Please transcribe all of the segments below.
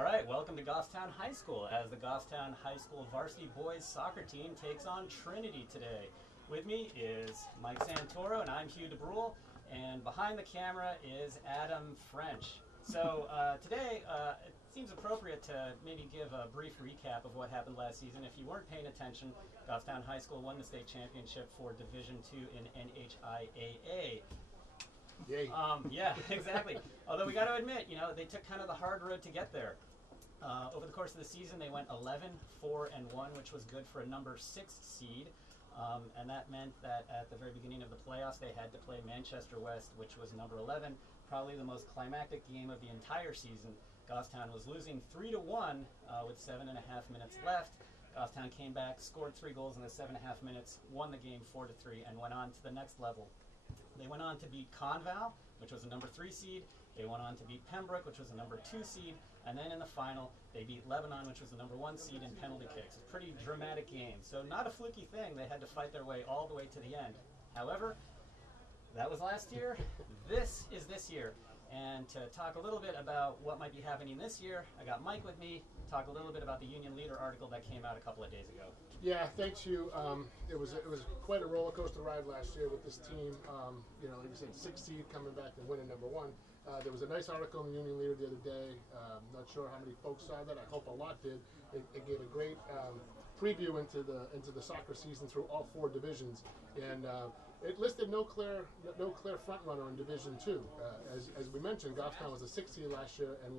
All right, welcome to Goffstown High School as the Goffstown High School varsity boys soccer team takes on Trinity today. With me is Mike Santoro and I'm Hugh DeBrule, and behind the camera is Adam French. So today it seems appropriate to maybe give a brief recap of what happened last season. If you weren't paying attention, Goffstown High School won the state championship for Division II in NHIAA. Yay. Yeah, exactly. Although we got to admit, you know, they took kind of the hard road to get there. Over the course of the season, they went 11-4-1, which was good for a number 6 seed. And that meant that at the very beginning of the playoffs, they had to play Manchester West, which was number 11, probably the most climactic game of the entire season. Goffstown was losing 3-1 with 7.5 minutes left. Goffstown came back, scored 3 goals in the 7.5 minutes, won the game 4-3, and went on to the next level. They went on to beat Conval, which was a number 3 seed. They went on to beat Pembroke, which was a number 2 seed. And then in the final, they beat Lebanon, which was the number 1 seed in penalty kicks. A pretty dramatic game. So not a fluky thing. They had to fight their way all the way to the end. However, that was last year. This is this year. And to talk a little bit about what might be happening this year, I got Mike with me to talk a little bit about the Union Leader article that came out a couple of days ago. Yeah, thanks, Hugh. It was quite a roller coaster ride last year with this team. You know, like you said, 6 seed coming back and winning number 1. There was a nice article in the Union Leader the other day. Not sure how many folks saw that. I hope a lot did. It gave a great preview into the soccer season through all 4 divisions, and it listed no clear front runner in Division II. As we mentioned, Goffstown was a 6 seed last year and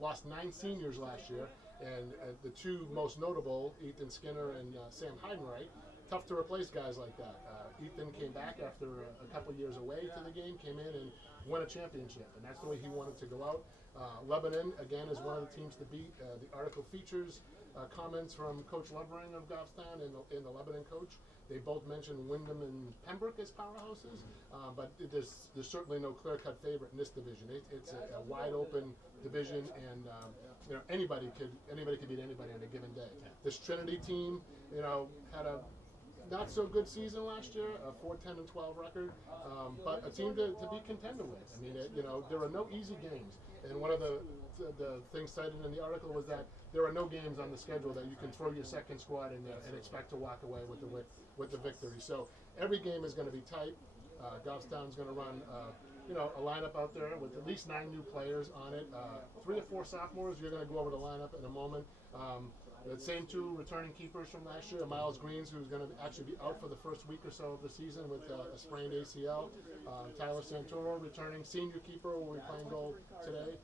lost 9 seniors last year, and the 2 most notable, Ethan Skinner and Sam Heidenreich. Tough to replace guys like that. Ethan came back after a couple years away to the game, came in and won a championship, and that's the way he wanted to go out. Lebanon, again, is one of the teams to beat. The article features comments from Coach Lovering of Goffstown and the Lebanon coach. They both mentioned Wyndham and Pembroke as powerhouses, but there's certainly no clear-cut favorite in this division. It's a wide-open division, and you know, anybody could beat anybody on a given day. This Trinity team, you know, had a not so good season last year, a 4-10-12 record, but a team to be contender with. I mean, you know, there are no easy games, and one of the things cited in the article was that there are no games on the schedule that you can throw your second squad in there and expect to walk away with the victory. So every game is going to be tight. Goffstown's going to run you know, a lineup out there with at least 9 new players on it. 3 or 4 sophomores. You're going to go over the lineup in a moment. The same 2 returning keepers from last year, Miles Greens, who's going to actually be out for the first week or so of the season with a sprained ACL. Tyler Santoro, returning senior keeper, will be playing goal today.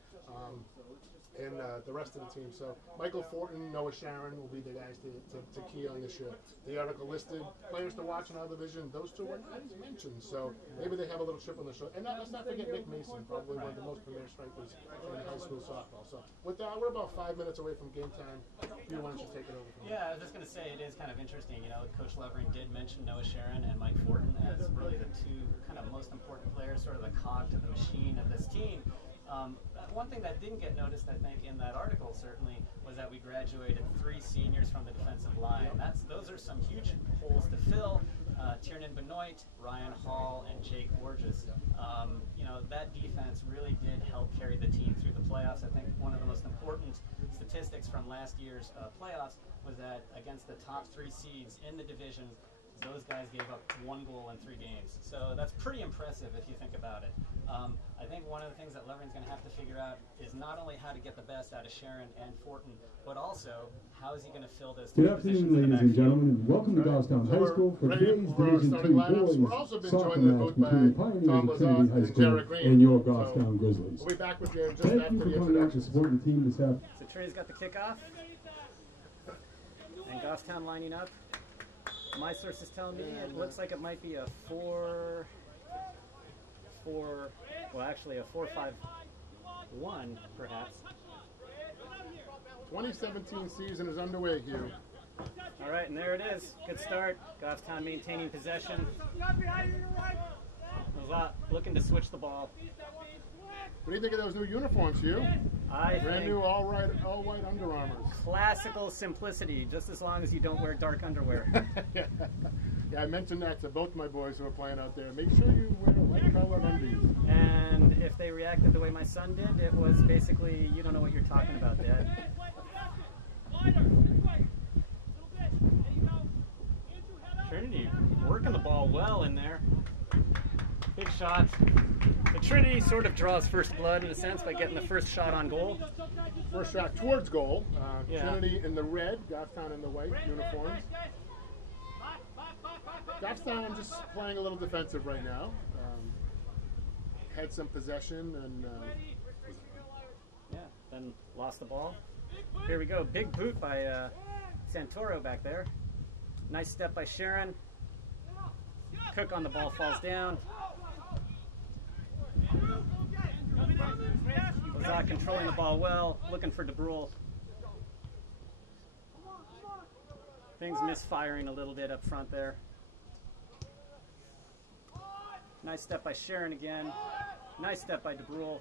And the rest of the team. So Michael Fortin, Noah Sharon will be the guys to key on this year. The article listed players to watch in our division. Those 2 were not mentioned, so maybe they have a little chip on the shoulder. And let's not forget Nick Mason, probably one of the most premier strikers in high school softball. So with that, we're about 5 minutes away from game time. Hugh, why don't you take it over from Yeah, I was just going to say, it is kind of interesting. You know, Coach Levering did mention Noah Sharon and Mike Fortin as really the 2 kind of most important players, sort of the cog to the machine of this team. One thing that didn't get noticed, I think, in that article certainly was that we graduated 3 seniors from the defensive line. Those are some huge holes to fill. Tiernan Benoit, Ryan Hall, and Jake Borges. You know, that defense really did help carry the team through the playoffs. I think one of the most important statistics from last year's playoffs was that against the top 3 seeds in the division, those guys gave up 1 goal in 3 games. So that's pretty impressive if you think about it. I think one of the things that Levering's going to have to figure out is not only how to get the best out of Sharon and Fortin, but also how is he going to fill those 2 positions. Good afternoon, ladies and gentlemen, and welcome to Goffstown High School for today's Division II boys soccer match between Pioneers of Trinity High School and your Goffstown Grizzlies. We'll be back with you in just Thank after you for the coming out to introduction. support the team this afternoon. So Trinity's got the kickoff, and Goffstown lining up. My sources tell me it looks like it might be a 4-4, well actually a 4-5-1 perhaps. 2017 season is underway, Hugh. All right, and there it is. Good start. Goffstown maintaining possession. Looking to switch the ball. What do you think of those new uniforms, Hugh? Brand new all white Under Armours. Classical simplicity, just as long as you don't wear dark underwear. Yeah, I mentioned that to both my boys who are playing out there. Make sure you wear light colored undies. And if they reacted the way my son did, it was basically, you don't know what you're talking about, Dad. Trinity working the ball well in there. Big shot. The Trinity sort of draws first blood in a sense by getting the first shot on goal. First shot towards goal. Trinity in the red, Goffstown in the white uniforms. Goffstown just playing a little defensive right now. Had some possession and yeah, then lost the ball. Here we go, big boot by Santoro back there. Nice step by Sharon. Cook on the ball falls down. Lazat controlling the ball well, looking for DeBrule. Things misfiring a little bit up front there. Nice step by Sharon again. Nice step by DeBrule.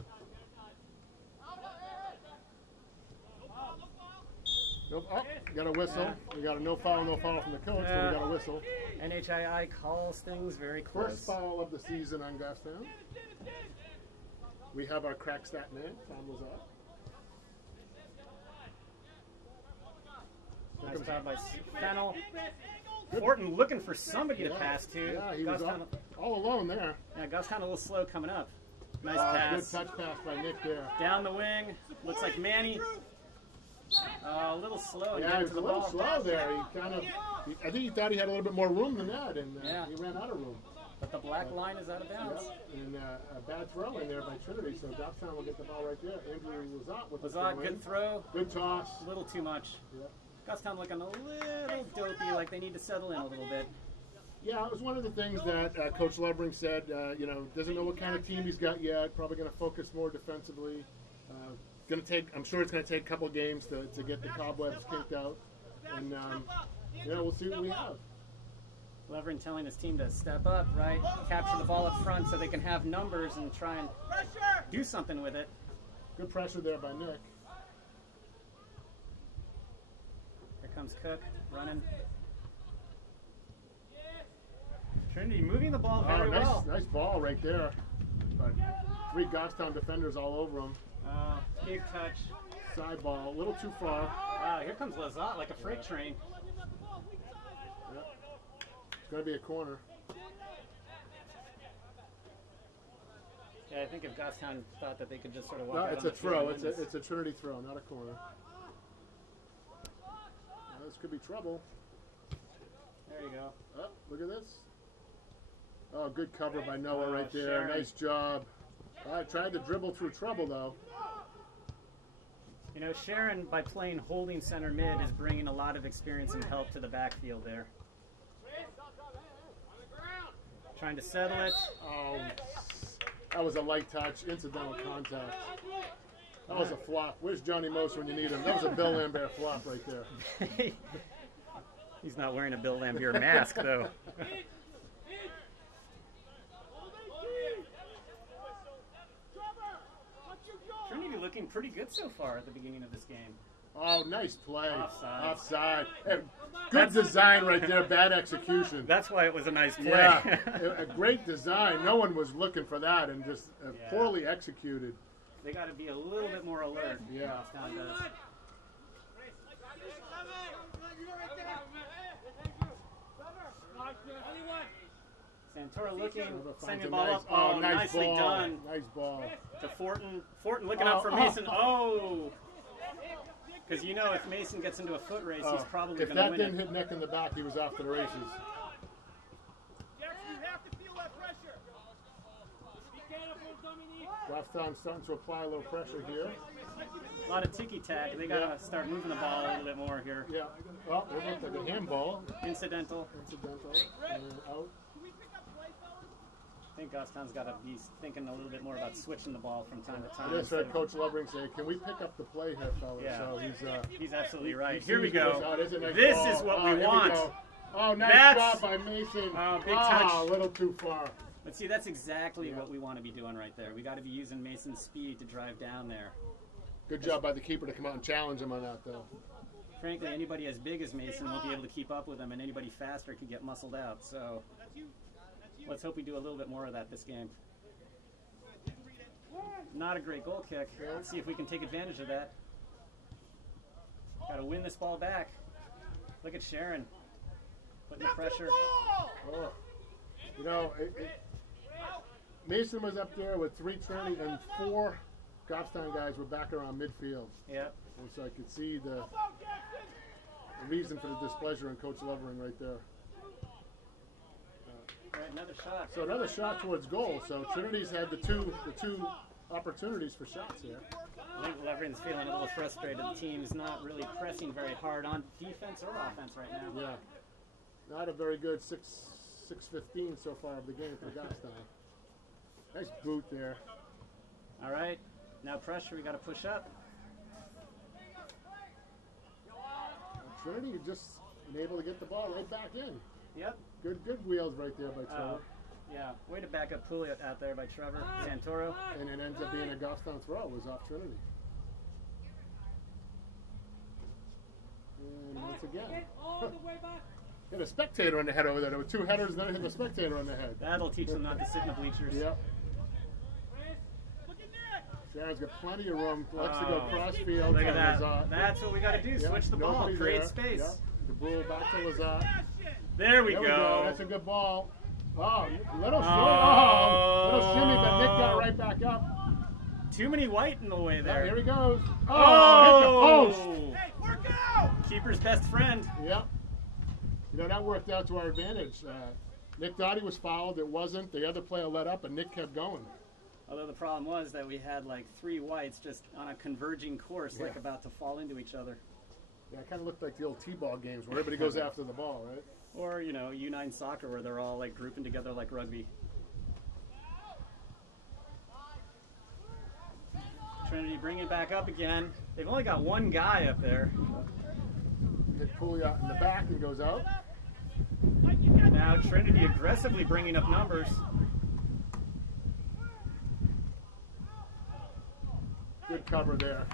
Nope. Oh, got a whistle. Yeah. We got a no foul from the coach, so we got a whistle. NHII calls things very close. First foul of the season on Goffstown. We have our crack stat man, Tom Lazat. Nice foul by Fennel. Fortin looking for somebody to pass to. Yeah, he was all alone there. Yeah, Goffstown a little slow coming up. Nice pass. Good touch pass by Nick there. Down the wing. Looks like Manny. A little slow. Yeah, he was a little slow there. He kind of, I think he thought he had a little bit more room than that, and he ran out of room. But the black line is out of bounds. Yep. And a bad throw in there by Trinity, so Goffstown will get the ball right there. Andrew Lazat with the throw. Good throw. Good toss. A little too much. Yep. Goffstown looking a little dopey, like they need to settle in a little bit. Yeah, it was one of the things that Coach Levering said, you know, doesn't know what kind of team he's got yet, probably going to focus more defensively. I'm sure it's going to take a couple games to get the cobwebs kicked out. And, we'll see what we have. Levering telling his team to step up, right? Capture the ball up front so they can have numbers and try and do something with it. Good pressure there by Nick. Here comes Cook, running. Trinity moving the ball very well. Nice ball right there. But 3 Goffstown defenders all over him. Big touch. Side ball, a little too far. Here comes Lazat like a freight train. Yep. It's going to be a corner. Yeah, I think if Goffstown thought that they could just sort of walk No, out it's on a the throw. field, It's a Trinity throw, not a corner. This could be trouble. There you go. Oh, look at this. Oh, good cover by Noah right there. Sharon. Nice job. I tried to dribble through trouble, though. You know, Sharon, by playing holding center mid, is bringing a lot of experience and help to the backfield there. Trying to settle it. Oh, that was a light touch, incidental contact. That was a flop. Where's Johnny Most when you need him? That was a Bill Lambert flop right there. He's not wearing a Bill Lambert mask, though. Trinity looking pretty good so far at the beginning of this game. Oh, nice play. Offside. Hey, good design right there, bad execution. That's why it was a nice play. Yeah, a great design. No one was looking for that and just poorly executed. They got to be a little bit more alert. Yeah. Goffstown does. Santoro looking, sending the ball up. Oh, nice nicely ball. done. Nice ball. To Fortin. Fortin looking up for Mason. Oh! Because you know if Mason gets into a foot race, he's probably going to win it. If that didn't hit Nick in the back, he was off to the races. Goffstown starting to apply a little pressure here. A lot of ticky-tack. They got to start moving the ball a little bit more here. Yeah. Well, it looked like a handball. Incidental. And out. I think Goffstown's got to be thinking a little bit more about switching the ball from time to time. That's right. Coach Levering said, "Can we pick up the play here, fellas?" Yeah. So he's absolutely right. Here we go. Nice This ball. is what we want. Oh, nice job by Mason. Big touch. A little too far. But see, that's exactly what we want to be doing right there. We got to be using Mason's speed to drive down there. Good job by the keeper to come out and challenge him on that, though. Frankly, anybody as big as Mason won't be able to keep up with him, and anybody faster could get muscled out. So let's hope we do a little bit more of that this game. Not a great goal kick. Let's see if we can take advantage of that. Got to win this ball back. Look at Sharon putting the pressure. Oh. You know, Mason was up there with 3 Trinity and 4 Goffstown guys were back around midfield. Yep. And so I could see the reason for the displeasure in Coach Lovering right there. Right, another shot. So another shot towards goal. So Trinity's had the two opportunities for shots here. I think Lovering's feeling a little frustrated. The team's not really pressing very hard on defense or offense right now. Yeah. Not a very good 6:15 so far of the game for Goffstown. Nice boot there. All right. Now pressure, we got to push up. Trinity just been able to get the ball right back in. Yep. Good wheels right there by Trevor. Yeah, way to back up Pouliot out there by Trevor Santoro. And it ends up being a Goffstown throw. It was off Trinity. And once again, hit a spectator on the head over there. There were 2 headers, then it hit the spectator on the head. That'll teach them not to sit in the bleachers. Yep. Sharon's got plenty of room. Likes to go cross field. Look at that. That's what we got to do. Switch the ball. Create space. Yep. The ball back to Lazat. There we go. That's a good ball. Oh, little shimmy, but Nick got right back up. Too many white in the way there. Here he goes. Oh, hit the post. Hey, work out! Keeper's best friend. Yep. You know, that worked out to our advantage. Nick Dottie was fouled. It wasn't. The other player let up, and Nick kept going. Although the problem was that we had like 3 whites just on a converging course, like about to fall into each other. Yeah, it kind of looked like the old T-ball games where everybody goes after the ball, right? Or, you know, U9 soccer where they're all like grouping together like rugby. Trinity bringing it back up again. They've only got 1 guy up there. Hit Pouliot in the back and goes out. Now Trinity aggressively bringing up numbers. Good cover there.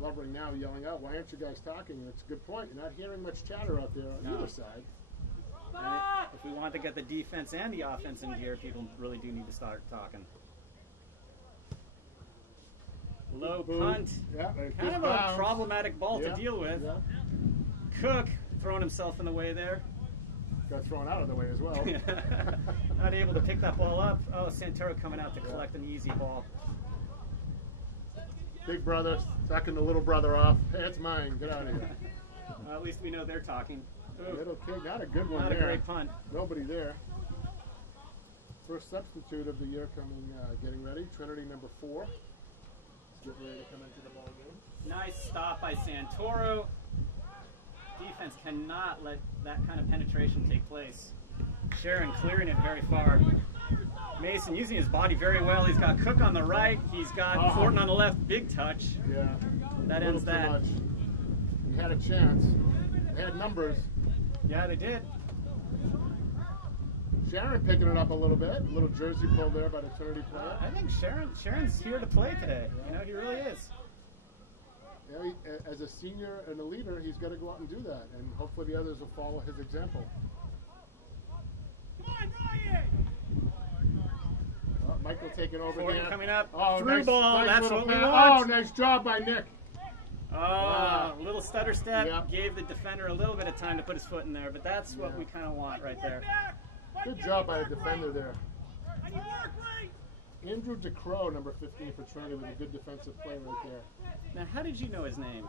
Lovering now yelling out, why aren't you guys talking? It's a good point. You're not hearing much chatter out there on either side. And if we want to get the defense and the offense in gear, people really do need to start talking. Low punt. Yeah, kind of a problematic ball to deal with. Yeah. Cook throwing himself in the way there. Got thrown out of the way as well. Not able to pick that ball up. Oh, Santoro coming out to collect an easy ball. Big brother sucking the little brother off. Hey, it's mine. Get out of here. At least we know they're talking. Little kid, not a good one not there. Not a great punt. Nobody there. First substitute of the year coming, getting ready. Trinity number 4. Getting ready to come into the ball game. Nice stop by Santoro. Defense cannot let that kind of penetration take place. Sharon clearing it very far. Mason using his body very well. He's got Cook on the right. He's got Thornton on the left. Big touch. Yeah. That ends that. Much. He had a chance. They had numbers. Yeah, they did. Sharon picking it up a little bit. A little jersey pull there by the Trinity player. I think Sharon's here to play today. You know, he really is. Yeah, as a senior and a leader, he's got to go out and do that, and hopefully the others will follow his example. Come on, Ryan! Michael taking over Thornton there. coming up. Oh, Through nice, ball. nice That's what we pass. want. Oh, nice job by Nick. Oh, a little stutter step. Yep. Gave the defender a little bit of time to put his foot in there, but that's what we kind of want right there. Good job by the defender there. And you work right! Andrew DeCrow, number 15 for Trinity, with a good defensive play right there. Now, how did you know his name?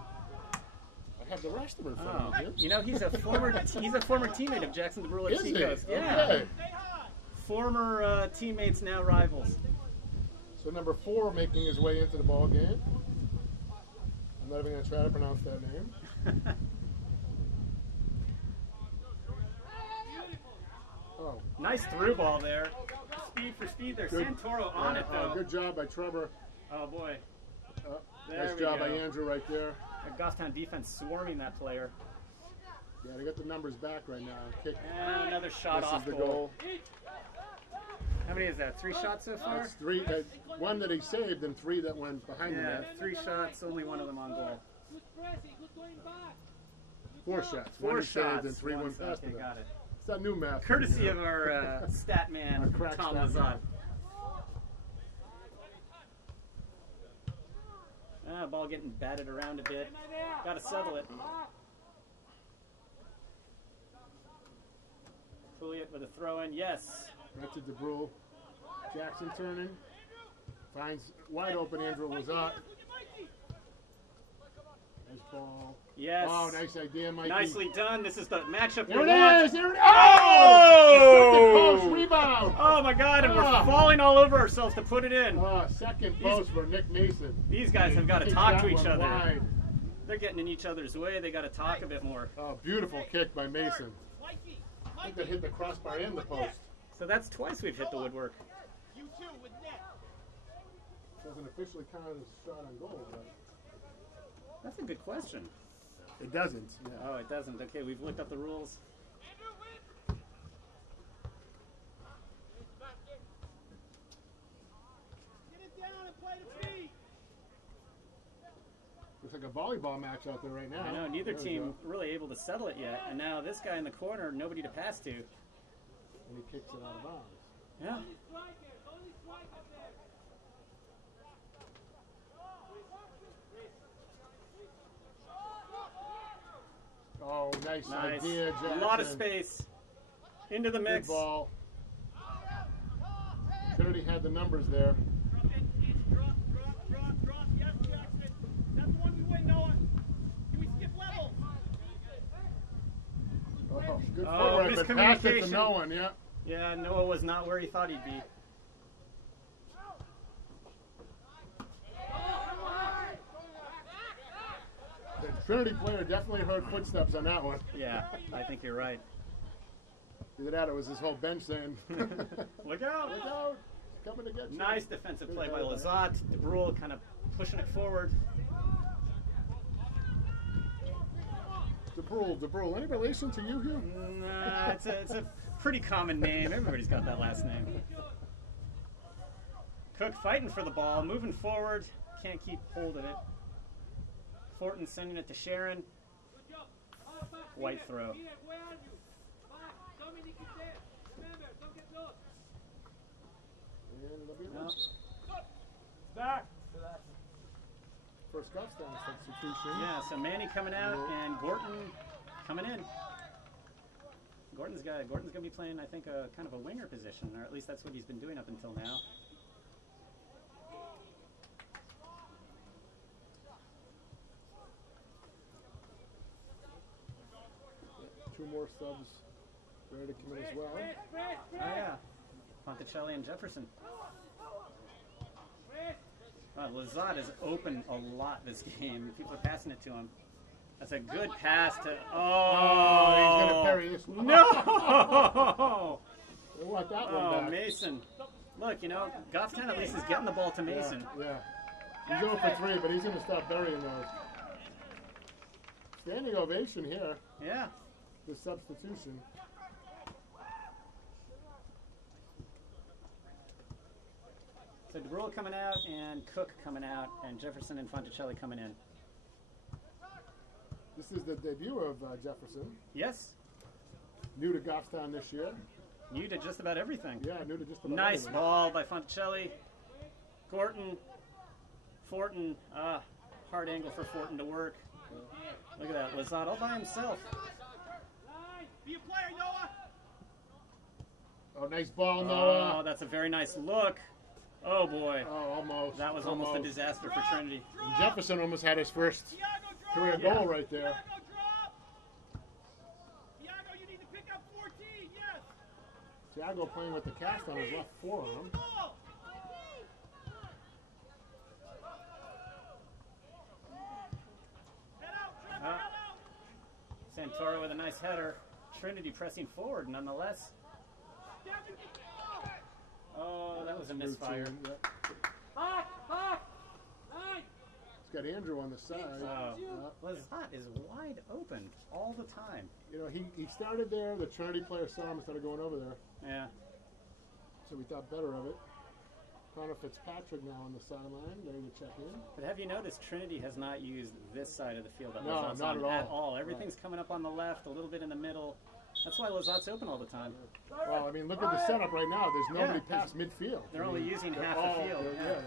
I have the rest of them in front of me. You know, he's a former teammate of Jackson DeBrule at Is he? Seacoast. Yeah. Okay. Former teammates, now rivals. So number 4 making his way into the ball game. I'm not even going to try to pronounce that name. Oh. Nice through ball there. Speed for speed there. Good. Santoro on it though. Good job by Trevor. Oh boy. Nice job by Andrew right there. Goffstown defense swarming that player. Yeah, they got the numbers back right now. Kick. And another shot off the goal. How many is that? 3 shots so far? That's 3. 1 that he saved and 3 that went behind him. Yeah, 3 shots, only 1 of them on goal. 4 shots. 4 1 he shots. saved and 3 went past him. Got it. It's that new math. Courtesy of our stat man, crack Tom stat Lazat. man. Ball getting batted around a bit. Got to settle it. Pouliot with a throw-in. Yes. Right to DeBrule. Jackson turning. Finds wide open Andrew Lazat. Nice ball. Yes. Oh, nice idea, Mikey. Nicely done. This is the matchup There we it want. is! There it is! Oh! Second post rebound! Oh my God! And we're falling all over ourselves to put it in. Second post for Nick Mason. These guys have got to Kicked talk that to each one other. wide. They're getting in each other's way. They got to talk a bit more. Oh, beautiful kick by Mason. I think that hit the crossbar and the post. So that's twice we've hit the woodwork. You too with net. Doesn't officially count as a shot on goal, but That's a good question. it doesn't. Yeah. Oh, it doesn't. Okay, we've looked up the rules. Get it down and play the feet. Looks like a volleyball match out there right now. I know neither There we team go. really able to settle it yet, and now this guy in the corner, nobody to pass to. And he kicks it out of bounds. Yeah. Only strikers there. Oh, nice Nice. idea, Jackson. A lot of space. Into the Good mix. ball. Trinity had the numbers there. Drop in, drop. Yes, Jackson. That's the one we win, Noah. Can we skip levels? Oh, good Oh, footwork, but pass it to miscommunication. no one, yeah. Yeah, Noah was not where he thought he'd be. The Trinity player definitely heard footsteps on that one. Yeah, I think you're right. Either that or it was his whole bench saying, Look out! look out, coming to get you. Nice defensive play by Lazat. DeBrule kind of pushing it forward. DeBrule, any relation to you here? Nah, it's a pretty common name. Everybody's got that last name. Cook fighting for the ball, moving forward. Can't keep hold of it. Fortin sending it to Sharon. White throw. And it'll be No. loose. Back. First Goffstown substitution. Yeah, so Manny coming out and Gorton coming in. Gorton's gonna be playing, I think, a kind of a winger position, or at least that's what he's been doing up until now. Two more subs ready to come in as well. Oh yeah, Ponticelli and Jefferson. Lazat is open a lot this game. People are passing it to him. That's a good pass to. Oh, he's going to parry this one. No! They want that one Oh, back. Mason. Look, you know, Goffstown at least is getting the ball to Mason. Yeah. He's 0 for 3, but he's going to stop burying those. Standing ovation here. Yeah. The substitution. So DeBrule coming out and Cook coming out and Jefferson and Fonticelli coming in. This is the debut of Jefferson. Yes. New to Goffstown this year. New to just about everything. Yeah, new to just about Nice everything. ball by Fonticelli. Gorton. Fortin. Hard angle for Fortin to work. Look at that. Lazat all by himself. Be a player, Noah. Oh, nice ball, Noah. Oh, that's a very nice look. Oh, boy. Oh, almost. That was almost a disaster for Trinity. And Jefferson almost had his first Thiago, drop. career Yeah. goal right there. Thiago, drop. Thiago, you need to pick up 14. Yes. Thiago playing with the cast on his left forearm. Ball. Head out, Trevor. Ah. Head out. Santoro with a nice header. Trinity pressing forward nonetheless. Oh, that was a misfire. Routine, yeah. Back. Nine. He's got Andrew on the side. Lazat is wide open all the time. You know, he started there. The Trinity player saw him and started going over there. Yeah. So we thought better of it. Connor Fitzpatrick now on the sideline, ready to check in. But have you noticed Trinity has not used this side of the field that No, Lazat's not on at all. Everything's coming up on the left, a little bit in the middle. That's why Lazat's open all the time. Well, I mean, look at the setup right now. There's nobody past midfield. They're only using half the field. Yeah.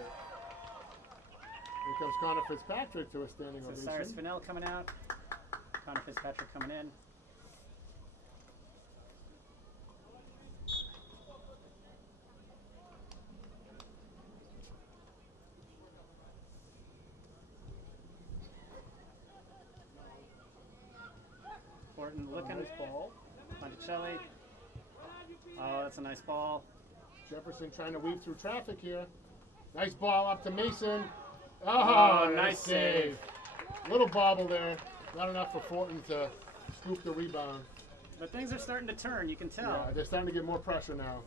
Here comes Connor Fitzpatrick to a standing ovation. Cyrus Fennell coming out. Connor Fitzpatrick coming in. Horton looking. Nice ball. Ponticelli. Oh, that's a nice ball. Jefferson trying to weave through traffic here. Nice ball up to Mason. Oh, nice save. Little bobble there. Not enough for Fortin to scoop the rebound. But things are starting to turn, you can tell. Yeah, they're starting to get more pressure now.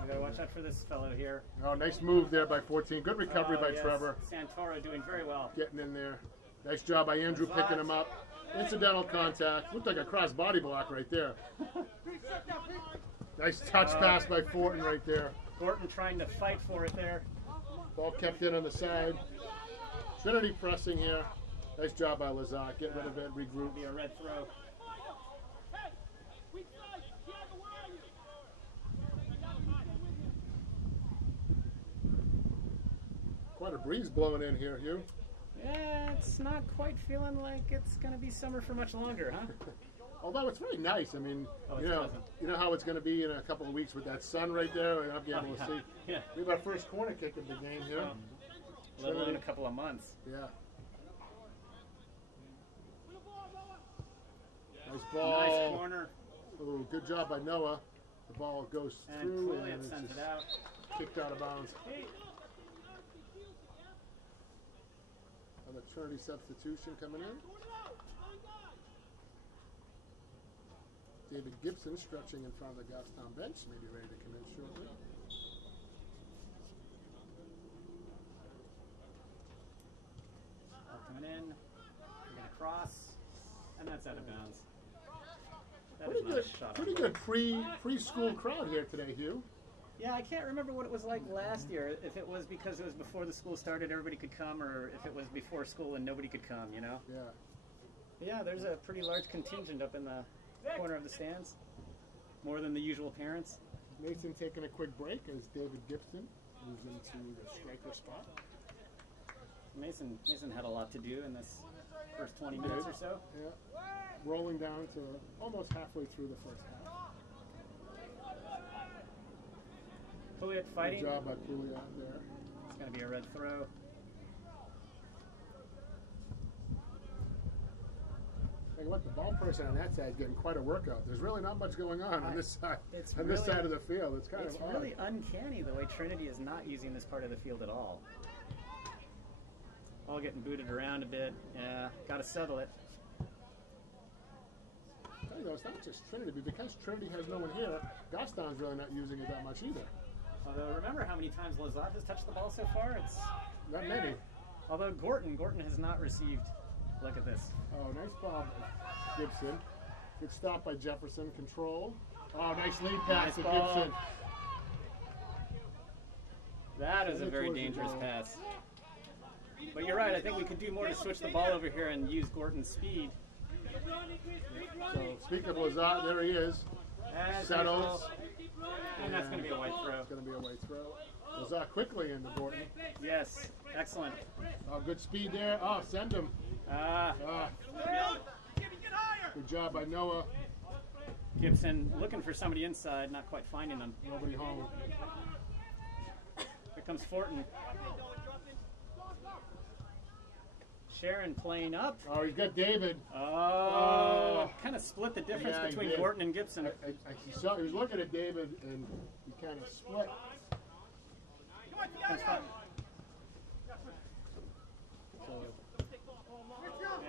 We gotta watch out for this fellow here. Oh, nice move there by 14. Good recovery by Trevor. Santoro doing very well. Getting in there. Nice job by Andrew picking him up. Incidental contact. Looked like a cross body block right there. Nice touch pass by Fortin right there. Fortin trying to fight for it there. Ball kept in on the side. Trinity pressing here. Nice job by Lazat. Get rid of it, regroup. Be a red throw. Quite a breeze blowing in here, Hugh. Yeah, it's not quite feeling like it's going to be summer for much longer, huh? Although it's really nice. I mean, you know how it's going to be in a couple of weeks with that sun right there. We're not being able to see. Yeah. We have our first corner kick of the game here. Let alone in a couple of months. Yeah. Nice ball. Nice corner. Oh, good job by Noah. The ball goes through and it it's sends just it out. kicked out of bounds. Another Trinity substitution coming in. David Gibson stretching in front of the Goffstown bench, maybe ready to come in shortly. Coming in, we're going to cross, and that's out of bounds. Pretty good preschool crowd here today, Hugh. Yeah, I can't remember what it was like last year. If it was because it was before the school started, everybody could come, or if it was before school and nobody could come, you know? Yeah. But yeah, there's a pretty large contingent up in the corner of the stands. More than the usual parents. Mason taking a quick break as David Gibson moves into the striker spot. Mason had a lot to do in this first 20 minutes or so. Yeah. Rolling down to almost halfway through the first half. Pouliot fighting. Good job by Pouliot there. It's going to be a red throw. Hey, look, the ball person on that side is getting quite a workout. There's really not much going on this side. This side of the field. It's kind of odd. really uncanny the way Trinity is not using this part of the field at all. All getting booted around a bit. Yeah, got to settle it. You know, it's not just Trinity, but because Trinity has no one here, Goffstown's really not using it that much either. Although, remember how many times Lazat has touched the ball so far? It's not many. Although Gorton has not received. Look at this. Oh, nice ball by Gibson. Good stop by Jefferson. Control. Oh, nice lead pass to Gibson. That is a very dangerous pass. But you're right. I think we could do more to switch the ball over here and use Gorton's speed. So, speaking of Lazat, there he is. Settles. And that's going to be a white throw. It's going to be a white throw. Lazat quickly into Gorton. Yes. Excellent. Oh, good speed there. Oh, send him. Good job by Noah. Gibson looking for somebody inside, not quite finding them. Nobody home. Here comes Fortin. Sharon playing up. Oh, he's got David. Oh. Kind of split the difference between Gorton and Gibson. He was looking at David and he kind of split.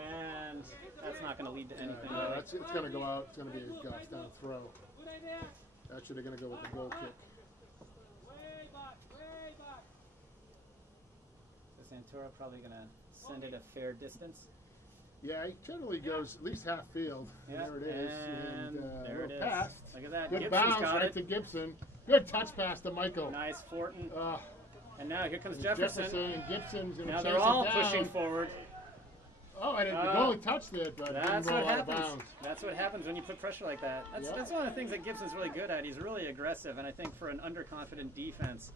And that's not going to lead to anything. No, it's going to go out. It's going to be a Goffstown throw. Actually, they're going to go with the goal kick. So Santoro probably going to send it a fair distance. Yeah, he generally goes at least half field. Yeah. There it is. And there it is. Passed. Look at that. Good Gibson's bounce got right it. to Gibson. Good touch pass to Michael. Nice Fortin. And now here comes Jefferson. Gibson's going to now chase they're all it down. pushing forward. Oh, and the goalie touched it, but that's didn't roll what out of happens. bounds. That's what happens when you put pressure like that. That's one of the things that Gibson's really good at. He's really aggressive, and I think for an underconfident defense,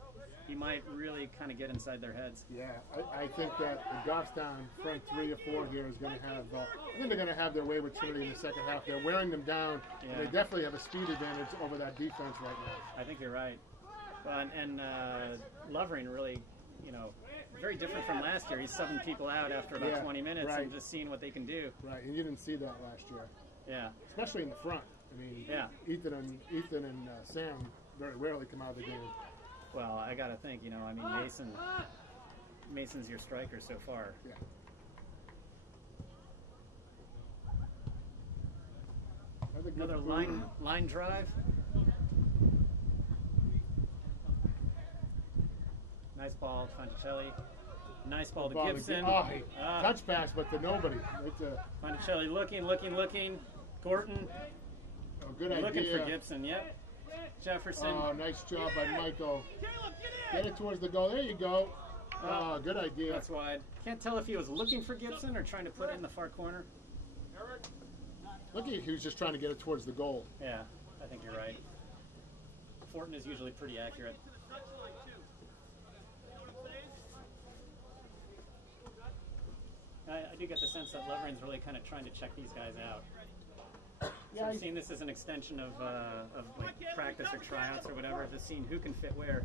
he might really kind of get inside their heads. Yeah, I think that the Goffstown front 3 or 4 here is going to have. I think they're going to have their way with Trinity in the second half. They're wearing them down. Yeah. And they definitely have a speed advantage over that defense right now. I think you're right. And Lovering really, very different from last year. He's subbing people out after about 20 minutes and just seeing what they can do. Right, and you didn't see that last year. Yeah. Especially in the front. I mean, Ethan and Sam very rarely come out of the game. Well, I got to think, Mason's your striker so far. Yeah. Another line drive. Nice ball, Fonticelli. Nice ball to Gibson. Touch pass, but to nobody. Fonticelli looking. Gorton. Oh, good idea. Looking for Gibson, yep. Jefferson. Oh, nice job by Michael. Get it towards the goal. There you go. Oh, good idea. That's wide. Can't tell if he was looking for Gibson or trying to put it in the far corner. Look, he was just trying to get it towards the goal. Yeah, I think you're right. Fortin is usually pretty accurate. I do get the sense that Lovering's really kind of trying to check these guys out. Yeah, I've seen this as an extension of like practice or tryouts or whatever, just seeing who can fit where.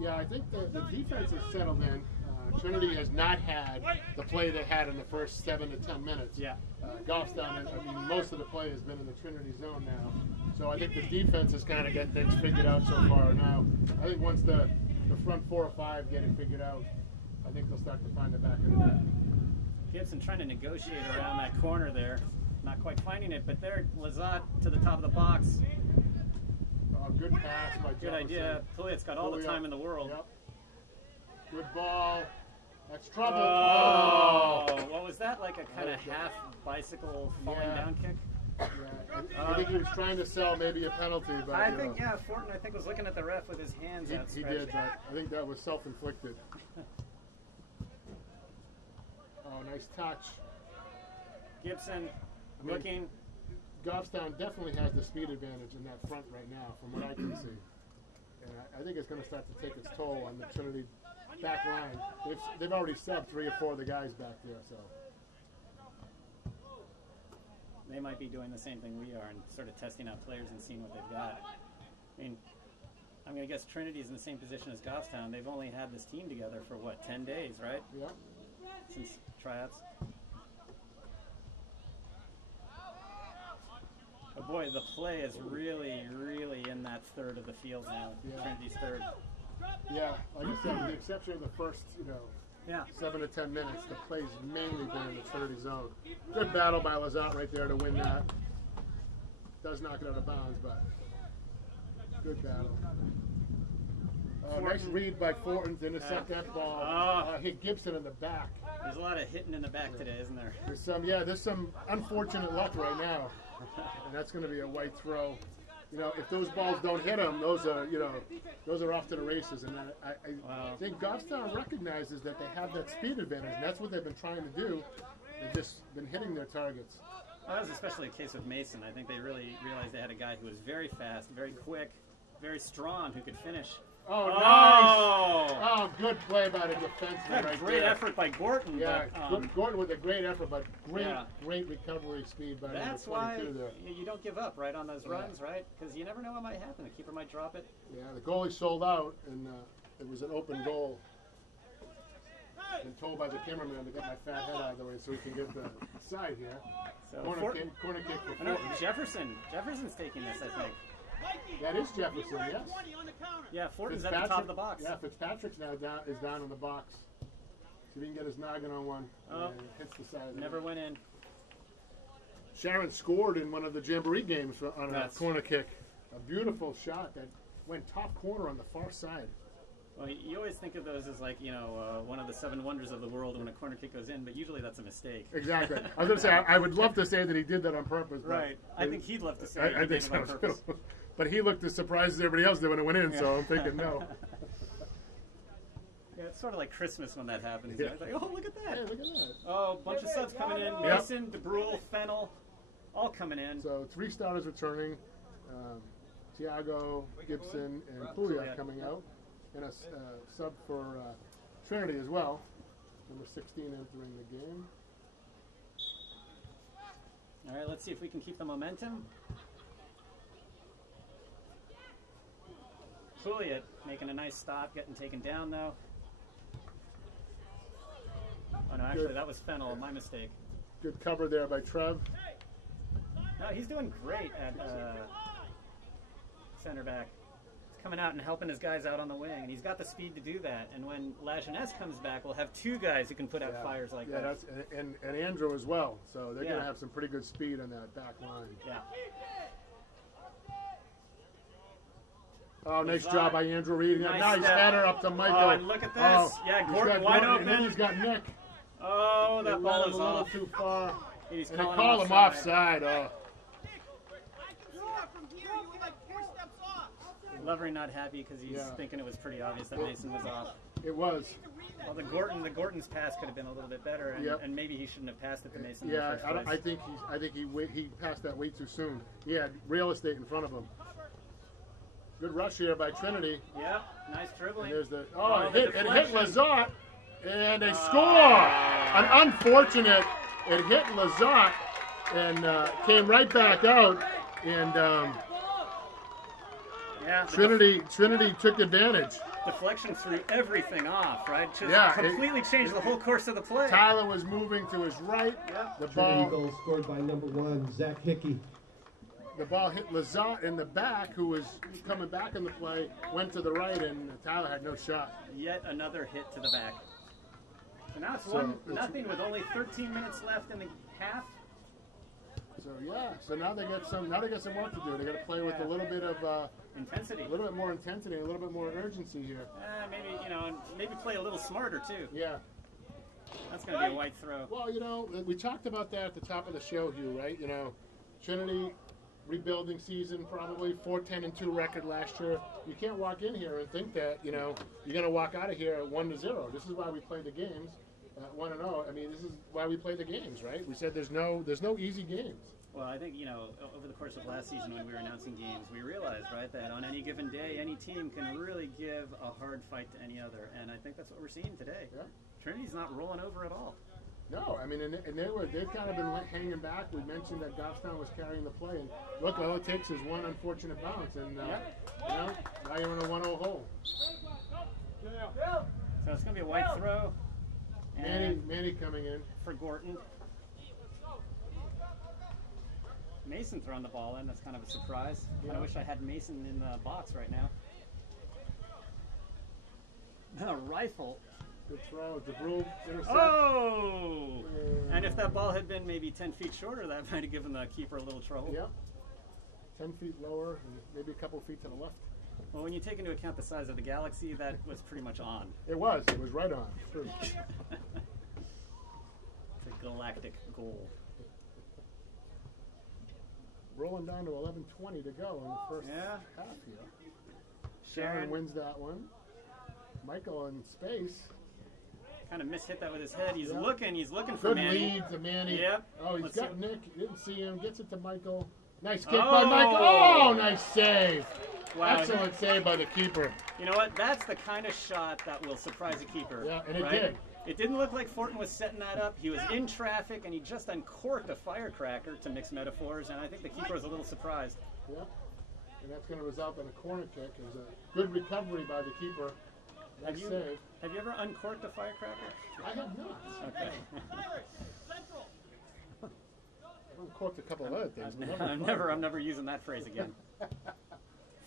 Yeah, I think the defense is settled in. Trinity has not had the play they had in the first 7 to 10 minutes. Yeah. Goffstown, most of the play has been in the Trinity zone now. So I think the defense has kind of got things figured out so far now. I think once the front 4 or 5 get it figured out, I think they'll start to find the back of the net. Gibson trying to negotiate around that corner there. Not quite finding it, but there, Lazat to the top of the box. Good pass by Jefferson. Good idea. Pouliot's got all the time in the world. Yep. Good ball. That's trouble. Oh, what was that? Like a kind of half bicycle falling down kick? Yeah. I think he was trying to sell maybe a penalty, but I think Fortin was looking at the ref with his hands out. He did. I think that was self-inflicted. Oh, nice touch. Gibson looking. Goffstown definitely has the speed advantage in that front right now, from what I can see. And I think it's going to start to take its toll on the Trinity back line. They've already subbed 3 or 4 of the guys back there, so. They might be doing the same thing we are and sort of testing out players and seeing what they've got. I mean, I guess Trinity's in the same position as Goffstown. They've only had this team together for, 10 days, right? Yeah. Since tryouts. But boy, the play is really, really in that third of the field now. Yeah. Trinity's third. Yeah, like I said, with the exception of the first, 7 to 10 minutes, the play's mainly been in the Trinity zone. Good battle by Lazat right there to win that. Does knock it out of bounds, but good battle. Nice read by Fortin to intercept that ball. Hit Gibson in the back. There's a lot of hitting in the back today, isn't there? There's some unfortunate luck right now, and that's going to be a white throw. If those balls don't hit them, those are off to the races. And I think Goffstown recognizes that they have that speed advantage, and that's what they've been trying to do. They've just been hitting their targets. Well, that was especially a case with Mason. I think they really realized they had a guy who was very fast, very quick, very strong, who could finish. Oh, nice! Oh, good play by the defenseman right great there. effort by Gorton. Yeah, but, Gorton with a great effort, but great recovery speed by number 22 that's why there. You don't give up, right, on those runs, right? Because you never know what might happen. The keeper might drop it. Yeah, the goalie sold out, and it was an open goal. I've been told by the cameraman to get my fat head out of the way so we can get the side here. So corner kick for Fortin. Jefferson's taking this, I think. That is Jefferson, yes. Yeah, Fortin's at the top of the box. Yeah, Fitzpatrick's now down in the box. See if he can get his noggin on one. Oh, hits the side. Never went in. Sharon scored in one of the Jamboree games on a corner kick. A beautiful shot that went top corner on the far side. Well, you always think of those as like, one of the 7 wonders of the world when a corner kick goes in, but usually that's a mistake. Exactly. I was going to say, I would love to say that he did that on purpose. Right. I think he'd love to say he did it on purpose. But he looked as surprised as everybody else did when it went in, so I'm thinking no. Yeah, It's sort of like Christmas when that happens. Yeah. It's like, oh, look at that. Hey, look at that. Oh, bunch of subs coming in. Yep. Mason, DeBrule, Fennel, all coming in. So 3 starters returning. Tiago, Gibson, and Pouliot coming out. And a sub for Trinity as well. Number 16 entering the game. All right, let's see if we can keep the momentum. Pouliot making a nice stop, getting taken down though. Oh no, actually that was Fennel, my mistake. Good cover there by Trev. No, he's doing great at center back. He's coming out and helping his guys out on the wing, and he's got the speed to do that. And when Lajeunesse comes back, we'll have 2 guys who can put out fires like that. That's, and Andrew as well. So they're going Yeah. to have some pretty good speed on that back line. Yeah. Oh, nice job by Andrew reading that. Nice Nice step. header up to Michael. Oh, and look at this. Yeah, he's Gordon got wide Gordon, and then open. he's got Nick. Oh, They that let ball him is a little off. too far. He's And they calling call him offside. Oh. Lovery not happy because he's Yeah. thinking it was pretty obvious that Mason was off. It was. Well, the Gordon's pass could have been a little bit better, and, Yep. and maybe he shouldn't have passed it to Mason. Yeah, in the first place. I think he passed that way too soon. He had real estate in front of him. Good rush here by Trinity. Yep, nice dribbling. And there's the the it hit deflection. Lazat, and they score. An unfortunate. It hit Lazat and came right back out, and Yeah, the Trinity took advantage. deflection threw everything off, right? Just Yeah, completely changed the whole course of the play. Tyler was moving to his right. Yep. The Trinity ball goal scored by number 1, Zach Hickey. hit Lazat in the back, who was coming back in the play, went to the right, and Tyler had no shot. Yet another hit to the back. So now it's So 1-0 with only 13 minutes left in the half. So so now they got some work to do. They got to play with a little bit of Intensity. a little bit more intensity, and a little bit more urgency here. Maybe, and maybe play a little smarter too. Yeah. That's going to be a white throw. Well, we talked about that at the top of the show, Hugh, right? Trinity rebuilding season, probably 4-10-2 record last year. You can't walk in here and think that, you're going to walk out of here at 1-0. This is why we play the games at 1-0. I mean, this is why we play the games, right? We said there's no easy games. Well, I think, over the course of last season when we were announcing games, we realized, right, that on any given day, any team can really give a hard fight to any other. And I think that's what we're seeing today. Yeah. Trinity's not rolling over at all. No, I mean, and they've kind of been hanging back. We mentioned that Goffstown was carrying the play, and look, all it takes is one unfortunate bounce, and now you're in a 1-0 hole. So it's going to be a white throw. Manny coming in for Gorton. Mason throwing the ball in. That's kind of a surprise. Yeah. I wish I had Mason in the box right now. A rifle. Good throw. DeBrule intercept. Oh! And if that ball had been maybe 10 feet shorter, that might have given the keeper a little trouble. Yep. 10 feet lower, and maybe a couple feet to the left. Well, when you take into account the size of the galaxy, that was pretty much on. It was right on. True. It's a galactic goal. Rolling down to 11:20 to go in the first half here. Sharon wins that one. Michael in space. Kind of mishit that with his head. He's looking for Good Manny. lead to Manny. Yep. Oh, he's Let's got see. Nick. Didn't see him. Gets it to Michael. Nice kick by Michael. Oh, nice save. Wow. Excellent save by the keeper. You know what? That's the kind of shot that will surprise a keeper. Yeah, and it right? did. It didn't look like Fortin was setting that up. He was in traffic, and he just uncorked a firecracker, to mix metaphors, and I think the keeper was a little surprised. Yeah. And that's going to result in a corner kick. It was a good recovery by the keeper. Nice save. Have you ever uncorked a firecracker? I have not. Okay. I've uncorked a couple of other things. But I'm never using that phrase again.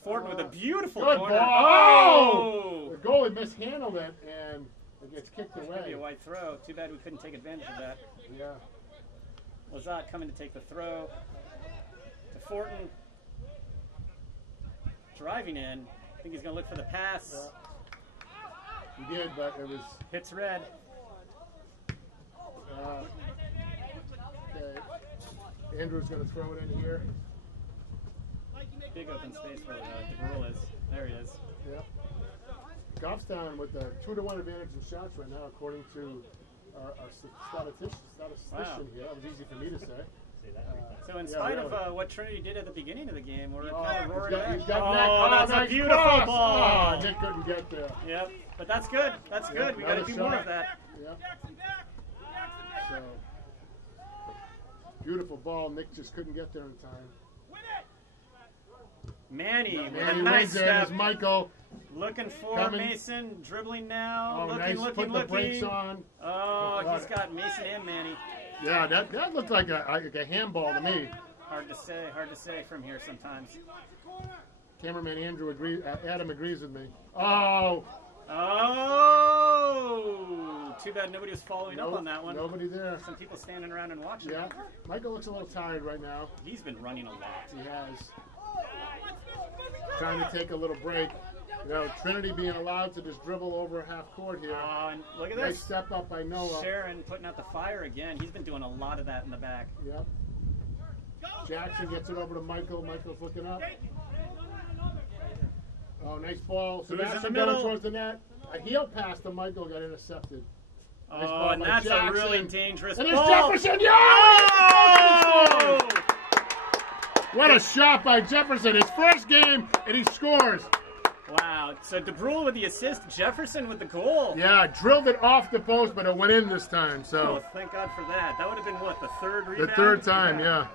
Fortin with a beautiful good corner. ball. Oh! The goalie mishandled it, and it gets kicked It's going to be away. a white throw. Too bad we couldn't take advantage of that. Yeah. Lazat coming to take the throw. To Fortin. Driving in. I think he's going to look for the pass. Yeah. He did, but it was... Hits red. Okay. Andrew's going to throw it in here. Big open space where DeBrule is. There he is. Yep. Goffstown with a 2-to-1 advantage in shots right now, according to our statistician here. That was easy for me to say. So in spite of what Trinity did at the beginning of the game, we're kind of roaring he's got that's nice a beautiful cross. ball. Oh, Nick couldn't get there. Yep, but that's good. That's good. We got to do more of that. Yep. So, beautiful ball. Nick just couldn't get there in time. Manny with a Manny nice wins there. step. There's Michael. Looking for Coming. Mason, dribbling now. Oh, looking, nice. looking, Put the brakes looking. on. Oh, he's got Mason and Manny. Yeah, that looked like a handball to me. Hard to say from here sometimes. Cameraman Adam agrees with me. Oh! Oh! Too bad nobody was following up on that one. Nobody there. Some people standing around and watching. Yeah. Michael looks a little tired right now. He's been running a lot. He has. Trying to take a little break. You know, Trinity being allowed to just dribble over half court here. Oh, and look at Nice this. step up by Noah. Sharon putting out the fire again. He's been doing a lot of that in the back. Yep. Jackson gets it over to Michael. Michael's looking up. Oh, nice ball. Who's in Sebastian the going middle? towards the net. A heel pass to Michael got intercepted. Nice Oh, ball and by that's Jackson. a really dangerous And ball. there's Jefferson. Yeah! Oh! What a shot by Jefferson. His first game, and he scores. Wow. So DeBrule with the assist, Jefferson with the goal. Yeah, drilled it off the post, but it went in this time. Oh, So thank God for that. That would have been what, the third rebound? the third time, yeah.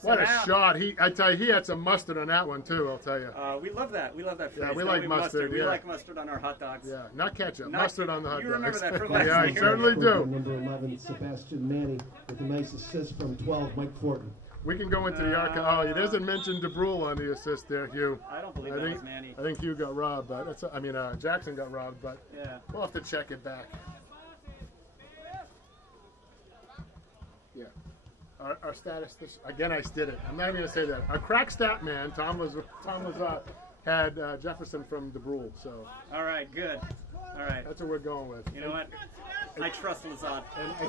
So What a now- shot. I tell you, he had some mustard on that one, too, I'll tell you. We love that. We love that phrase. Yeah, we don't like mustard, We yeah. like mustard on our hot dogs. Yeah, not ketchup, Not- mustard on the hot you remember dogs. that for last Yeah, I year. certainly do. Number 11, Sebastian Manny, with a nice assist from 12, Mike Fortin. We can go into the archive. Oh, he doesn't mention DeBrule on the assist there, Hugh. I don't believe I that think, was Manny. I think Hugh got robbed, but Jackson got robbed, but Yeah. we'll have to check it back. Yeah. Our statistician, again, I did it. I'm not even going to say that. Our crack stat man, Tom was had Jefferson from DeBrule, so All right, good. All right. that's what we're going with. You know what? I trust Lazard. And I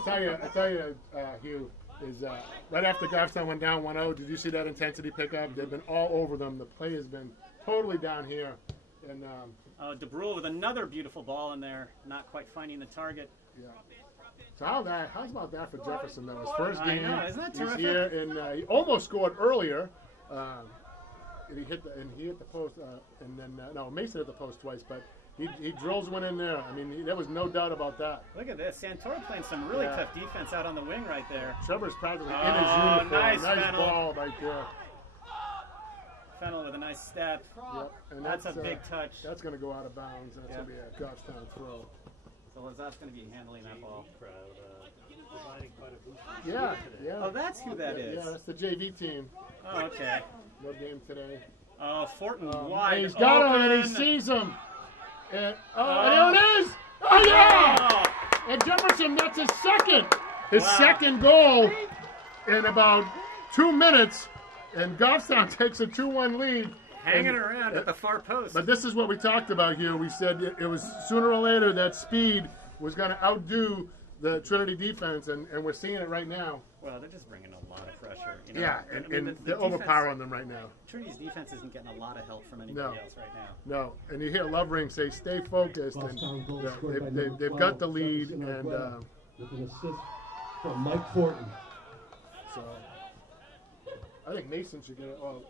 tell you, Hugh, is right after Goffstown went down 1-0, did you see that intensity pickup? They've been all over them. The play has been totally down here. And DeBrule with another beautiful ball in there, not quite finding the target. yeah. So how's about that for Jefferson though? His first I game. know, isn't that he's terrific? here, and he almost scored earlier. And he hit the post, and then Mason hit the post twice, but he drills one in there. I mean, there was no doubt about that. Look at this. Santora playing some really tough defense out on the wing right there. Trevor's practically in his Oh, uniform. nice Nice Fennel. ball right there. Fennel with a nice step. Yep. And That's a big touch. That's going to go out of bounds. That's going to be a Goffstown throw. So Lazard's going to be handling that ball. Yeah, yeah. Oh, that's who that is. Yeah, that's the JV team. Oh, okay. No game today. Oh, Fortin And wide he's got him, and he open. sees him. And there it is. Oh yeah! Oh, And Jefferson, that's his second. His Wow. second goal in about 2 minutes, and Goffstown takes a 2-1 lead. hanging And- around at the far post. But this is what we talked about here. We said it was sooner or later that speed was going to outdo the Trinity defense, and we're seeing it right now. Well, they're just bringing a lot of pressure. You know? Yeah, I and mean, the they're defense- overpowering them right now. Trinity's defense isn't getting a lot of help from anybody No. else right now. No, and you hear Lovering say, "Stay focused," and Goffstown goal scored by they've number 12, got the lead, Jefferson and Argueta, with an assist from Mike Fortin. so I think Mason should get it. Well,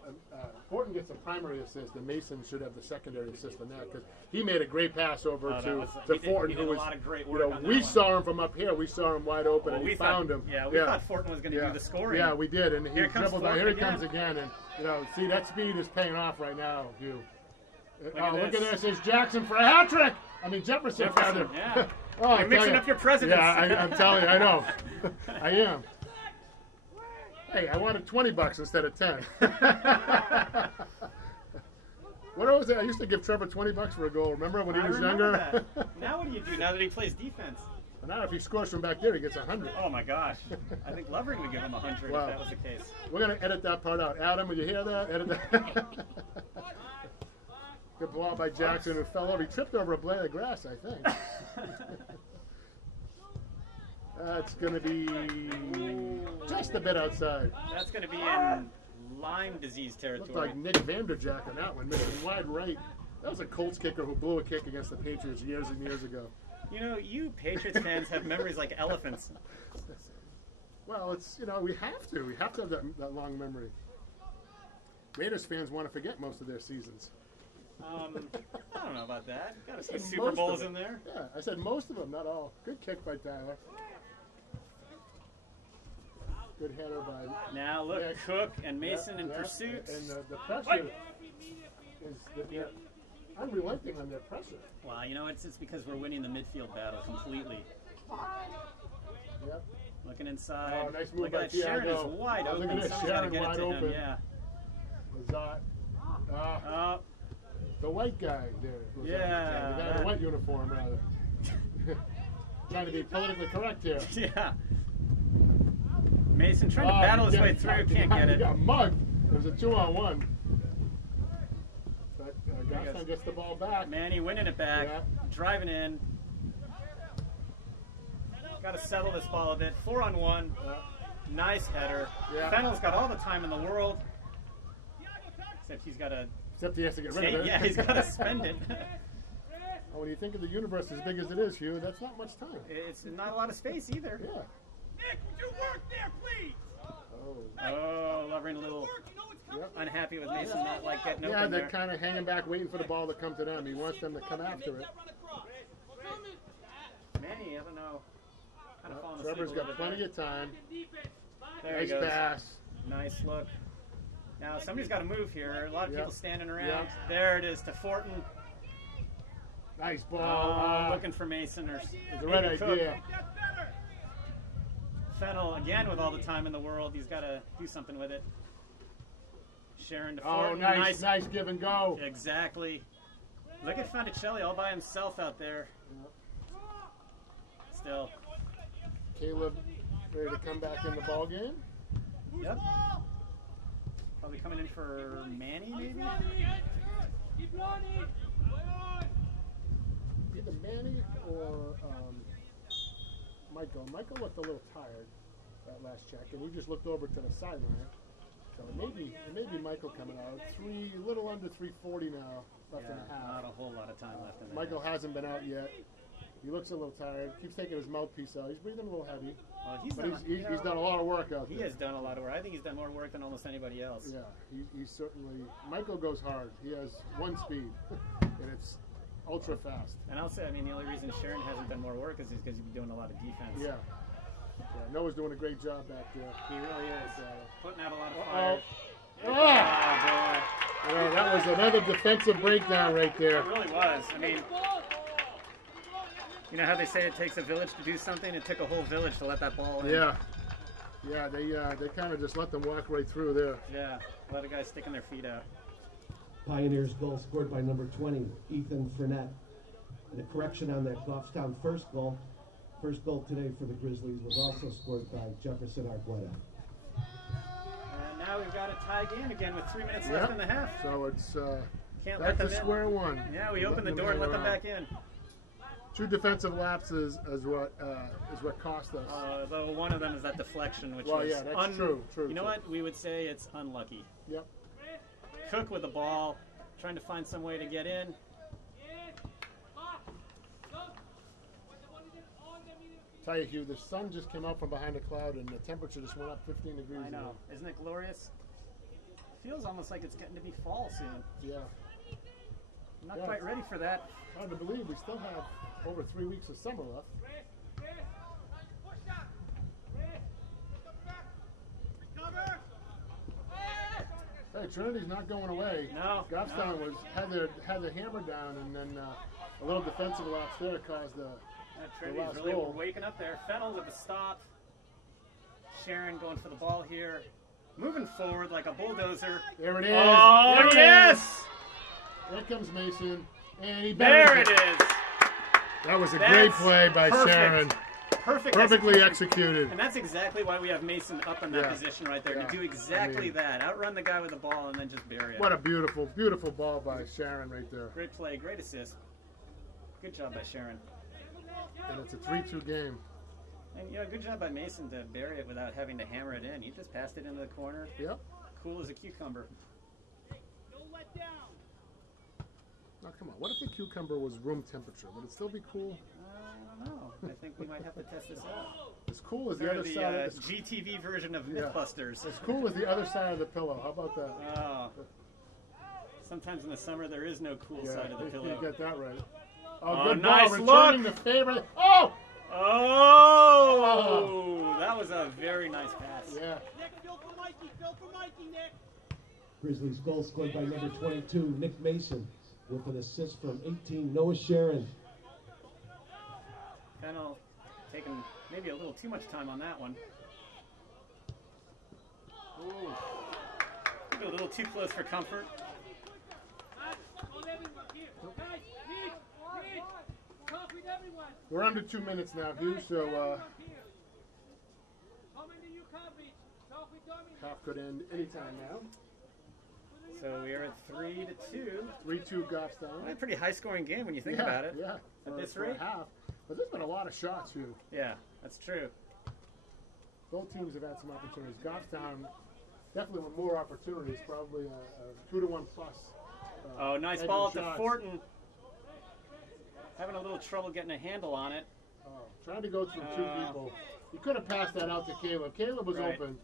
Fortin gets the primary assist, and Mason should have the secondary assist on that because he made a great pass over Oh, to he did Fortin, a who was. lot of great You work know, on that we one. saw him from up here. We saw him wide open, Well, and we we thought- found him. Yeah, we thought Fortin was going to do the scoring. Yeah, we did, and he Here comes dribbled down. Fortin Here he again. comes again, and see that speed is paying off right now, Hugh. at Look this. at this! It's Jackson for a hat trick. I mean Jefferson. Jefferson, yeah. Oh, I You're mixing tell up your presidents. Yeah, I'm telling you, I know. I am. Hey, I wanted $20 instead of 10. What was it? I used to give Trevor $20 for a goal. Remember when he I was remember younger? that. Now what do you do now that he plays defense? Now if he scores from back there, he gets 100. Oh my gosh. I think Lovering would give him 100 Wow. if that was the case. We're gonna edit that part out. Adam, will you hear that? Edit that. Good ball by Jackson, who fell over. He tripped over a blade of grass, I think. That's gonna be just a bit outside. That's going to be in Lyme disease territory. Looked like Nick Vanderjack on that one, missing wide right. That was a Colts kicker who blew a kick against the Patriots years and years ago. You know, you Patriots fans have memories like elephants. Well, it's, you know, we have to. We have to have that long memory. Raiders fans want to forget most of their seasons. I don't know about that. Got some Most Super of Bowls it. in there. Yeah, I said most of them, not all. Good kick by Tyler. Good header by... Now look, Yeah. Cook and Mason in Yeah, pursuit. And the pressure is they're unrelenting on their pressure. Wow, you know, it's because we're winning the midfield battle completely. Yep. Looking inside. Oh, nice move Look by at that. Sharon Thiago. is wide Oh, open. look at this. Someone's got to Sharon get it wide to open. him. Yeah. Lazat. Oh, The white guy there. Lazat. Yeah. The guy in the white uniform, rather. Trying to be politically correct here. yeah. Mason trying to battle his way through. Can't get He it. got mugged. It was a 2-on-1. But Gaston gets the ball back. Manny winning it back. Yeah. Driving in. Got to settle this ball a bit. 4-on-1. Nice header. Yeah. Fennell's got all the time in the world. Except he's got to Except he has to get rid of it. Yeah, he's got to spend it. When you think of the universe as big as it is, Hugh, that's not much time. It's not a lot of space either. Yeah. Nick, would you work there, please? Oh. Oh, Lovren a little Work, you know it's coming. Yep. unhappy with Mason not like getting Yeah, open they're there. kind of hanging back, waiting for the ball to come to them. He wants them to come after it. Manny, I don't know. Kind of falling asleep Trevor's a little got bit plenty of time. there. There he Nice goes. pass. Nice look. Now somebody's got to move here. A lot of Yep. people standing around. Yep. There it is to Fortin. Nice ball. Looking for Mason or It's the right maybe Cook. idea. Fennell again with all the time in the world. He's got to do something with it. Sharon to Oh, Fortin. nice give and go. Exactly. Look at Fonticelli all by himself out there. Still. Caleb ready to come back in the ball game. Yep. Probably coming in for Manny, maybe? Either Manny or Michael. Michael looked a little tired that last check, and he just looked over to the sideline. So it may be Michael coming out. A little under 3:40 now, left in the half. Not a whole lot of time left in the Michael half. hasn't been out yet. He looks a little tired. Keeps taking his mouthpiece out. He's breathing a little heavy. Well, he's But he's done a lot of work out there. He has done a lot of work. I think he's done more work than almost anybody else. Yeah, he's certainly. Michael goes hard. He has one speed, and it's ultra fast. And I'll say, I mean, the only reason Sharon hasn't done more work is because he's been doing a lot of defense. Yeah. Noah's doing a great job back there. He really is. Putting out a lot of Uh-oh. fire. Ah! Oh, Yeah, that was another defensive breakdown right boy. there. It really was. I mean, you know how they say it takes a village to do something? It took a whole village to let that ball in. Yeah. Yeah, they kind of just let them walk right through there. Yeah. A lot of guys sticking their feet out. Pioneers goal scored by number 20, Ethan Fournette. And a correction on that Goffstown first goal. First goal today for the Grizzlies was also scored by Jefferson Argueta. And now we've got a tie game again with 3 minutes left in the half. So it's Can't back let to them in. square one. Yeah, we open the door and let them back in. 2 defensive lapses is what cost us. Though one of them is that deflection, which Well, was yeah, that's true. You know what? We would say it's unlucky. Yep. Cook with the ball, trying to find some way to get in. Tell you, Hugh, the sun just came out from behind a cloud and the temperature just went up 15 degrees. I know. Isn't it glorious? Feels almost like it's getting to be fall soon. Yeah. I'm not Yeah. quite ready for that. Hard to believe we still have over 3 weeks of summer left. Hey, Trinity's not going away. No, Goffstown no. had their hammer down, and then a little defensive lapse there caused the Trinity's last really goal. waking up there. Fennell with the stop. Sharon going for the ball here. Moving forward like a bulldozer. There it is. Oh, There it yes! is. There comes Mason, and he There buries it is. That was a That's great play by perfect. Sharon. execution. Perfectly executed. And that's exactly why we have Mason up in that Yeah. position right there, Yeah. to do exactly I mean- that. Outrun the guy with the ball and then just bury it. What a beautiful, beautiful ball by Sharon right there. Great play, great assist. Good job by Sharon. And it's a 3-2 game. And good job by Mason to bury it without having to hammer it in. He just passed it into the corner. Yep. Cool as a cucumber. Oh, come on. What if the cucumber was room temperature? Would it still be cool? I don't know. I think we might have to test this out. As cool as the Sort other of side of the GTV version of Mythbusters. As cool as the other side of the pillow. How about that? Oh. Sometimes in the summer there is no cool side of the pillow. You get that right. Oh, good nice ball. Returning look. the favor. Oh! Oh! That was a very nice pass. Yeah. Nick, Phil for Mikey. Phil for Mikey, Nick. Grizzlies goal scored by number 22, Nick Mason, with an assist from 18, Noah Sharon. Kind of taking maybe a little too much time on that one. Ooh. Maybe a little too close for comfort. We're under 2 minutes now, Hugh, so half could end anytime now. So we are at 3-2. 3-2 Goffstown. A pretty high-scoring game when you think about it. Yeah, At this for rate. half. But there's been a lot of shots, Hugh. Yeah, that's true. Both teams have had some opportunities. Goffstown definitely with more opportunities, probably a 2-to-1 plus. Oh, nice edge ball of at the shots. Fortin. Having a little trouble getting a handle on it. Trying to go through two people. You could have passed that out to Caleb. Caleb was Right. open.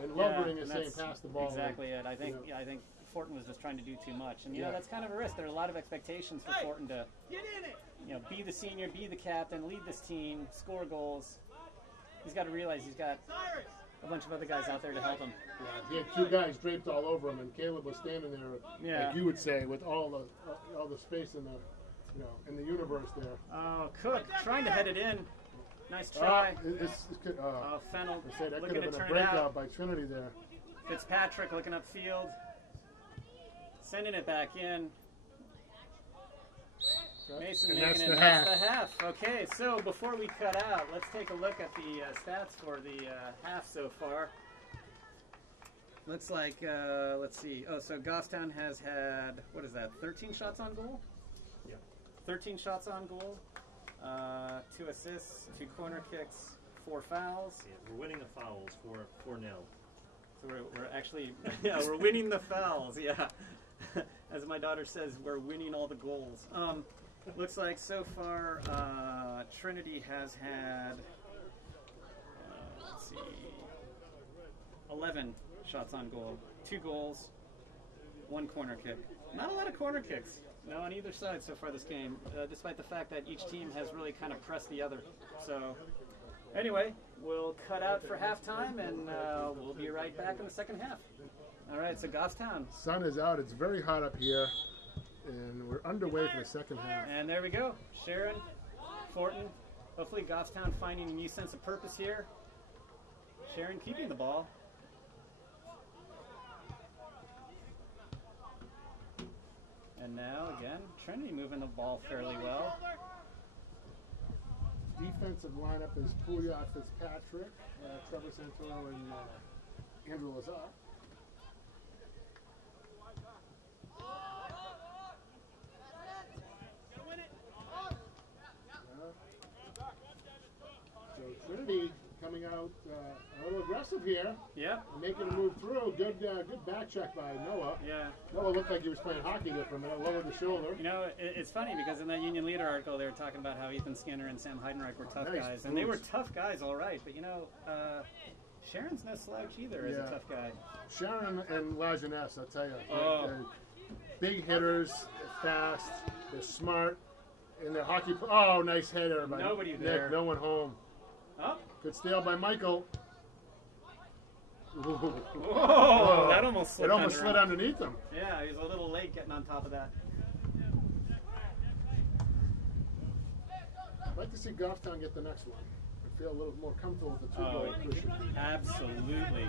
And Lovering is saying that's pass the ball. Exactly it. I think Yeah. I think Fortin was just trying to do too much, and Yeah. that's kind of a risk. There are a lot of expectations for Fortin to, Get in it. be the senior, be the captain, lead this team, score goals. He's got to realize he's got Cyrus. a bunch of other guys out there to help him. Yeah, he had two guys draped all over him, and Caleb was standing there, Yeah. like you would say, with all the space in the in the universe there. Oh, Cook trying to head it in. Nice try. Fennel I say that looking could to have turn been a it out. breakout by Trinity there. Fitzpatrick looking upfield, sending it back in. Mason And making that's it. the That's half. the half. Okay, so before we cut out, let's take a look at the stats for the half so far. Looks like, let's see. Oh, so Goffstown has had, 13 shots on goal? Yeah. 13 shots on goal, 2 assists, 2 corner kicks, 4 fouls. Yeah, we're winning the fouls 4-0. So we're actually, we're winning the fouls, yeah. As my daughter says, we're winning all the goals. Looks like so far Trinity has had, let's see, 11 shots on goal, 2 goals, 1 corner kick. Not a lot of corner kicks, no, on either side so far this game, despite the fact that each team has really kind of pressed the other. So anyway, we'll cut out for halftime, and we'll be right back in the second half. All right, so Goffstown. Sun is out. It's very hot up here, and we're underway for the second half. And there we go. Sharon, Fortin. Hopefully Goffstown finding a new sense of purpose here. Sharon keeping the ball. And now, again, Trinity moving the ball fairly well. Defensive lineup is Pouliot, Fitzpatrick, Trevor Santoro, and Andrew Lazar. So Trinity coming out a little aggressive here, Yep. making a move through. Good back check by Noah. Yeah. Noah looked like he was playing hockey there for a minute, lowered the shoulder. You know, it's funny because in that Union Leader article they were talking about how Ethan Skinner and Sam Heidenreich were tough Nice guys. And they were moves. tough guys, all right. But, Sharon's no slouch either as a Yeah. tough guy. Sharon and Lajeunesse, I'll tell you. Oh. They're big hitters, they're fast, they're smart, and they're hockey. Oh, nice header by Nobody Nick. there. No one home. Oh, Good steal by Michael. whoa, that almost slipped It almost under slid him. underneath him. Yeah, he was a little late getting on top of that. I'd like to see Goffstown get the next one. I feel a little more comfortable with the two-goal cushion. Absolutely.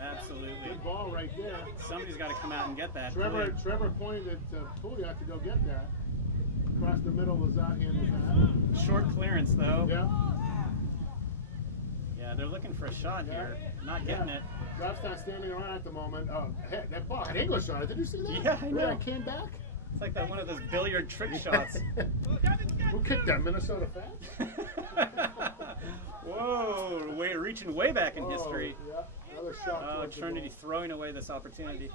Absolutely. Good ball right there. Somebody's got to come out and get that. Trevor pointed at Pouliot to go get that. Across the middle, Lazat handled that. Short clearance, though. Yeah. Yeah, they're looking for a shot here. Not getting it. Goffstown standing around at the moment. Oh, that ball had English on it. Did you see that? Yeah, I know. Where it came back? It's like that one of those billiard trick shots. Who kicked that? Minnesota Fat? Whoa, reaching way back in history. Yeah, another shot. Oh, towards the Trinity goal. throwing away this opportunity.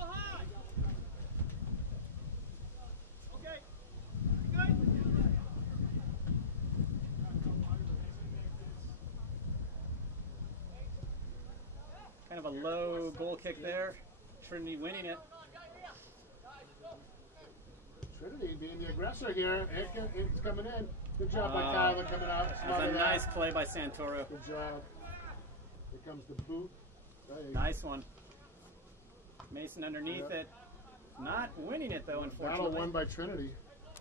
low goal kick there. Trinity winning it. Trinity being the aggressor here. It's coming in. Good job by Tyler coming out. That's a nice play by Santoro. Good job. Here comes the boot. Nice one. Mason underneath it. Not winning it though, unfortunately. Battle won by Trinity.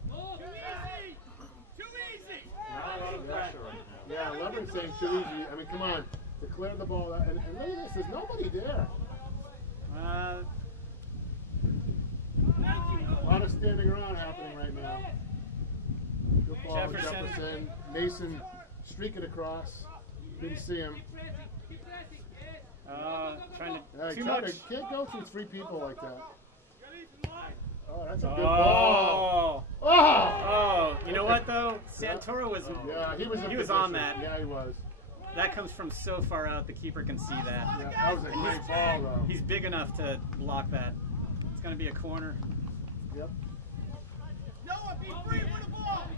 Too easy! Too easy! Not a lot of pressure right now. Yeah, Leveren's saying too easy. I mean, come on. To clear the ball. And look at this. There's nobody there. A lot of standing around happening right now. Good ball, Jefferson. Mason streaking across. Didn't see him. Trying to Can't go through three people like that. Oh, that's a good ball. Oh! You know what though? Santoro was. Yeah, he was on that. Yeah, he was. That comes from so far out, the keeper can see that. Yeah, that was a great ball, though. He's big enough to block that. It's going to be a corner. Yep. Noah, be free with the ball!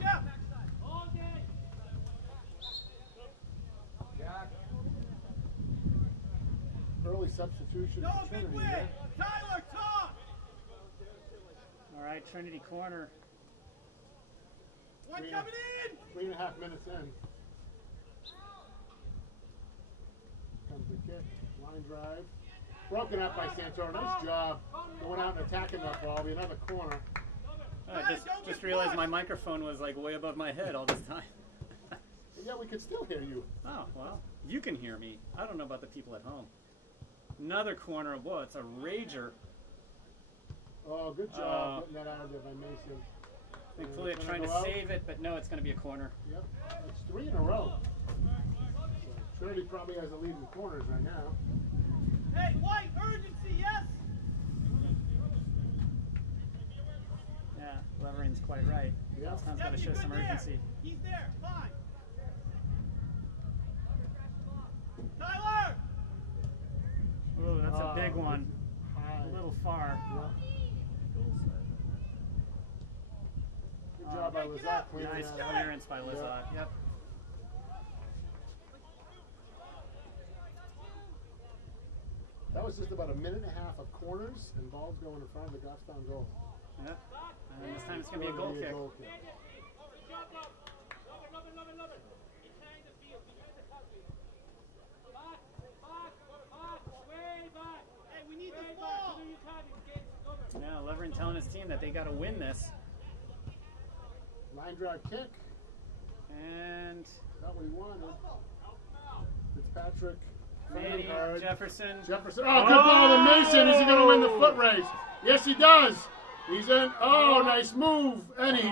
Jeff! Early substitution Noah, for big Trinity. win! Tyler, Tom! All right, Trinity corner. One coming in! 3.5 minutes in. Comes the kick, line drive. Broken up by Santoro. Nice job going out and attacking that ball. Be another corner. Just realized my microphone was like way above my head all this time. Yeah, we could still hear you. Oh, well, you can hear me. I don't know about the people at home. Another corner. Whoa, it's a rager. Oh, good job getting that out of there by Mason. Thankfully, they're trying to save it, but no, it's going to be a corner. Yep, it's 3 in a row. So Trinity probably has a lead in corners right now. Hey, White, urgency, yes? Yeah, Leverin's quite right. Yeah. Tom's got to show some urgency. He's there, fine. Tyler! Ooh, that's a big one. High. A little far. Good job by Lazat cleaning Nice that out. clearance by Lazat. Yep. That was just about 1.5 minutes of corners and balls going in front of the Goffstown goal. Yep. And this time it's going to be a goal kick. Hey, we need the ball! Yeah, Leverin telling his team that they got to win this. Line drive kick. And Not what he wanted. Fitzpatrick. Manny, Hard. Jefferson. Jefferson. Oh, good ball to Mason. Is he going to win the foot race? Yes, he does. He's in. Oh, nice move. And he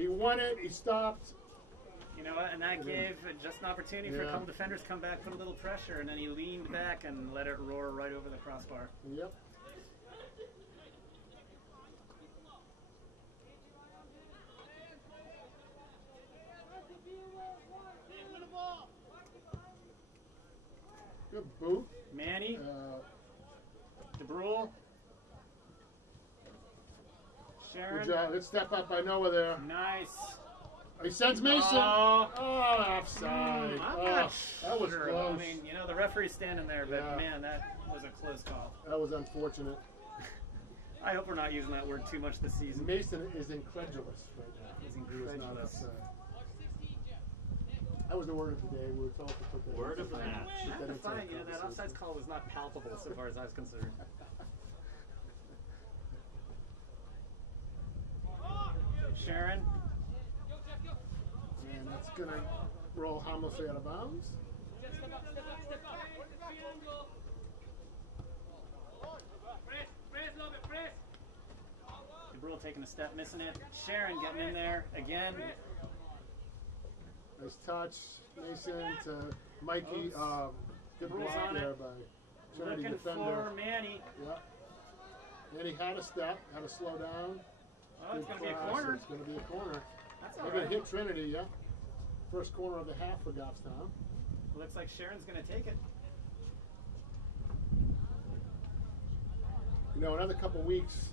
he won it. He stopped. You know what? And that gave just an opportunity for a couple defenders to come back, put a little pressure, and then he leaned back and let it roar right over the crossbar. Yep. Good boot. Manny. DeBrule. Sharon. Good job. Let's step up by Noah there. Nice. He sends Mason. Oh. Offside. I'm not that was sure. close. I mean, you know, the referee's standing there, but Yeah. man, that was a close call. That was unfortunate. I hope we're not using that word too much this season. Mason is incredulous right now. He's He was not incredulous. offside. That was the word of the day. We were told to put that. Word of the match. Put I that have to into the find, you know, that conversation. offsides call was not palpable so far as I was concerned. Sharon. And that's going to roll harmlessly out of bounds. DeBrule taking a step, missing it. Sharon getting in there again. Nice touch. Mason to Mikey. Good Rules block on there it. by Trinity Looking defender. for Manny. Yeah. And he had a step, had to slow down. Oh, it's Good going to be a cross. corner. It's going to be a corner. That's They're all going right. to hit Trinity, yeah. First corner of the half for Goffstown. Looks like Sharon's going to take it. You know, another couple weeks,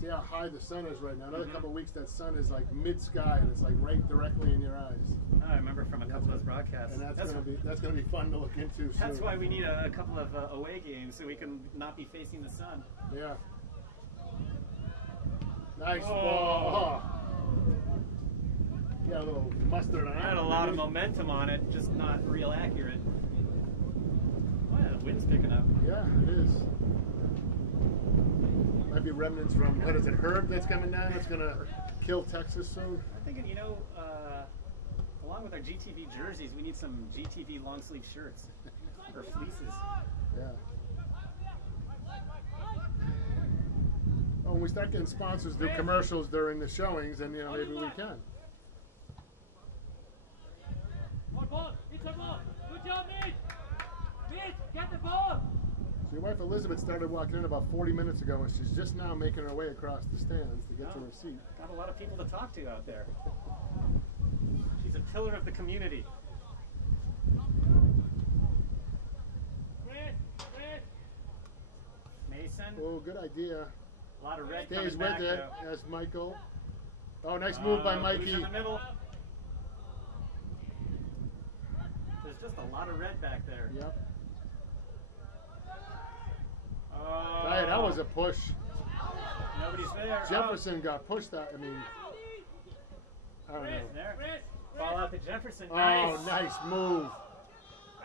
See how high the sun is right now. Another couple of weeks, that sun is like mid-sky, and it's like right directly in your eyes. I remember from a couple of those broadcasts. And that's gonna be fun to look into. That's soon. why we need a couple of away games so we can not be facing the sun. Yeah. Nice ball. Got a little mustard on it. Had a lot of momentum on it, just not real accurate. Wow, the wind's picking up. Yeah, it is. Might be remnants from, what is it, Herb that's coming down that's going to kill Texas soon? I'm thinking, you know, along with our GTV jerseys, we need some GTV long sleeve shirts or fleeces. Yeah. Oh, when we start getting sponsors do commercials during the showings, then, you know, maybe we can. One ball. It's a ball. Good job, Mitch. Mitch, get the ball. So your wife Elizabeth started walking in about 40 minutes ago, and she's just now making her way across the stands to get to her seat. Got a lot of people to talk to out there. She's a pillar of the community. Mason. Oh, good idea. A lot of red Stays coming with back, it though. as Michael. Oh, nice move by Who's Mikey. in the middle? There's just a lot of red back there. Yep. Oh. Hey, that was a push. Nobody's there. Jefferson got pushed out. I mean, I don't know. There. Ball out to Jefferson. Oh, Nice. nice move.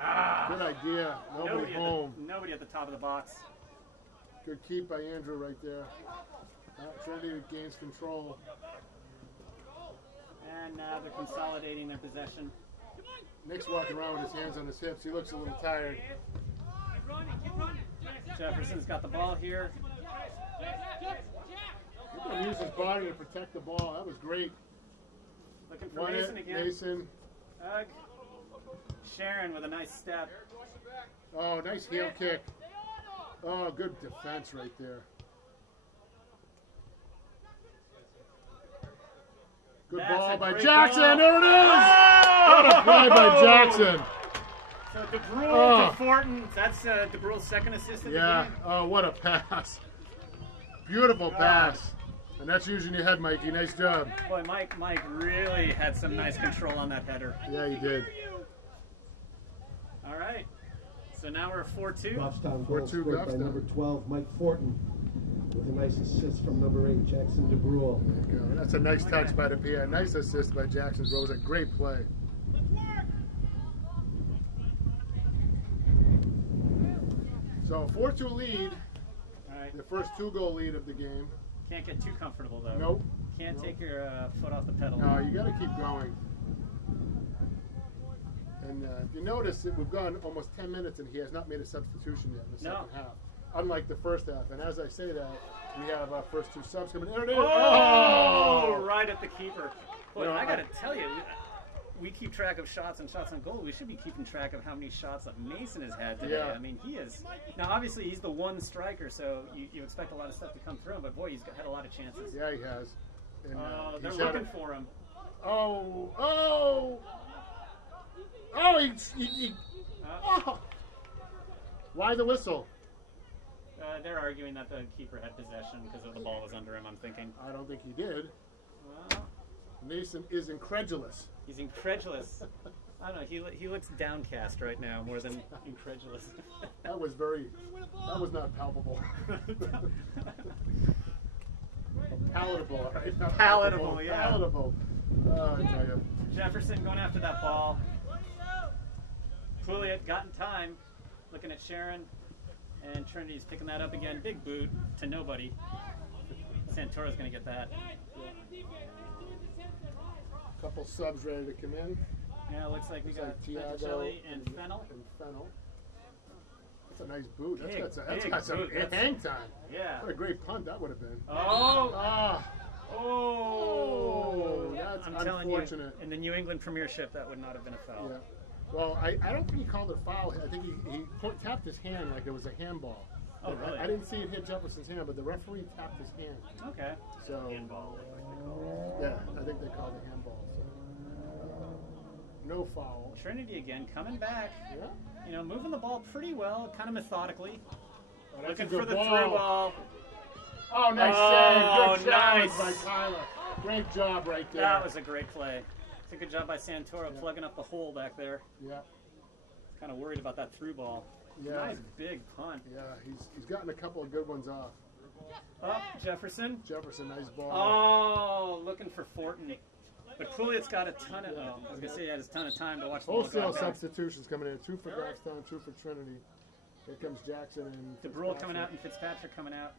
Ah. Good idea. Nobody home. Nobody at the top of the box. Good keep by Andrew right there. Trinity gains control. And now they're consolidating their possession. Nick's walking around with his hands on his hips. He looks a little tired. Keep running. Keep running. Jefferson's got the ball here. He's going to use his body to protect the ball. That was great. Looking for Won Mason it, again. Mason. Sharon with a nice step. Oh, nice heel kick. Oh, good defense right there. Good That's ball a by great Jackson. ball. There it is. What a play by Jackson. So DeBrule to Fortin. That's DeBrule's second assist in the Yeah. game. Oh, what a pass. Beautiful pass. And that's using your head, Mikey. Nice job. Boy, Mike really had some nice control on that header. Yeah, you did. All right. So now we're at 4-2. Goffstown goal 4-2 scored by Goffstown. number 12, Mike Fortin, with a nice assist from number 8, Jackson DeBrule. There you go. That's a nice touch by the PA. Nice assist by Jackson. It was a great play. So 4-2 lead. All right. The first 2-goal lead of the game. Can't get too comfortable, though. Nope. Can't take your foot off the pedal. No, you got to keep going. And if you notice that we've gone almost 10 minutes and he has not made a substitution yet in the second half. Unlike the first half. And as I say that, we have our first 2 subs coming in. There it is. Oh! Right at the keeper. Boy, No, I got to tell you, we keep track of shots and shots on goal. We should be keeping track of how many shots that Mason has had today. Yeah. I mean, he is. Now, obviously, he's the one striker, so you expect a lot of stuff to come through him. But boy, he's had a lot of chances. Yeah, he has. And, They're he's had looking a- for him. Oh, oh! Why the whistle? They're arguing that the keeper had possession because the ball was under him, I'm thinking. I don't think he did. Well, Mason is incredulous. he's incredulous. I don't know, he looks downcast right now more than incredulous. That was not palpable. Palatable, right? Not Palatable, yeah. Palatable. I tell you. Jefferson going after that ball. Pouliot got in time, looking at Sharon, and Trinity's picking that up again. Big boot to nobody. Santoro's going to get that. Couple subs ready to come in. Yeah, looks like we Looks got like Tiago Ventricelli and Fennel. That's a nice boot. Big, That's big got some boot. That's- hang time. Yeah. What a great punt that would have been. Oh! Ah, Oh! that's I'm telling you, unfortunate. in the New England Premiership, that would not have been a foul. Yeah. Well, I don't think he called it a foul. I think he tapped his hand like it was a handball. Oh, really? I didn't see it hit Jefferson's hand, but the referee tapped his hand. Okay. So Handball, like they call it. yeah, I think they called it handball. So no foul. Trinity again coming back. Yeah. You know, moving the ball pretty well, kind of methodically. Oh, that's Looking a good for the ball. through ball. Oh, nice Oh, save. Good challenge nice. by Tyler. Great job right there. That was a great play. It's a good job by Santoro Yeah. plugging up the hole back there. Yeah. Kind of worried about that through ball. Yeah. Nice big punt. Yeah, he's gotten a couple of good ones off. Oh, Jefferson. Jefferson, nice ball. Oh, looking for Fortin. But Pouliot's got a ton of, I was going to say he had a ton of time to watch the ball go Wholesale out there. substitutions coming in. 2 for Goffstown, 2 for Trinity. Here comes Jackson and DeBrule coming out and Fitzpatrick coming out.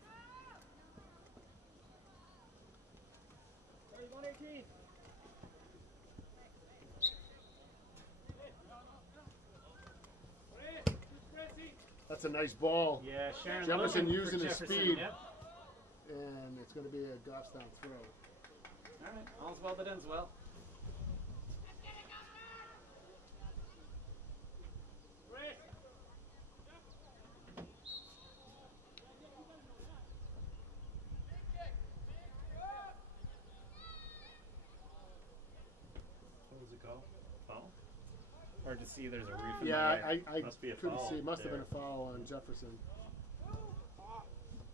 118. That's a nice ball. Yeah, Sharon Jefferson looking using for his Jefferson. speed. Yep. And it's going to be a Goffstown throw. All right, all's well that ends well. How does it go? Foul? Hard to see. There's a reef in Yeah, the way. I Must be a couldn't foul see. Must have there. been a foul on Jefferson.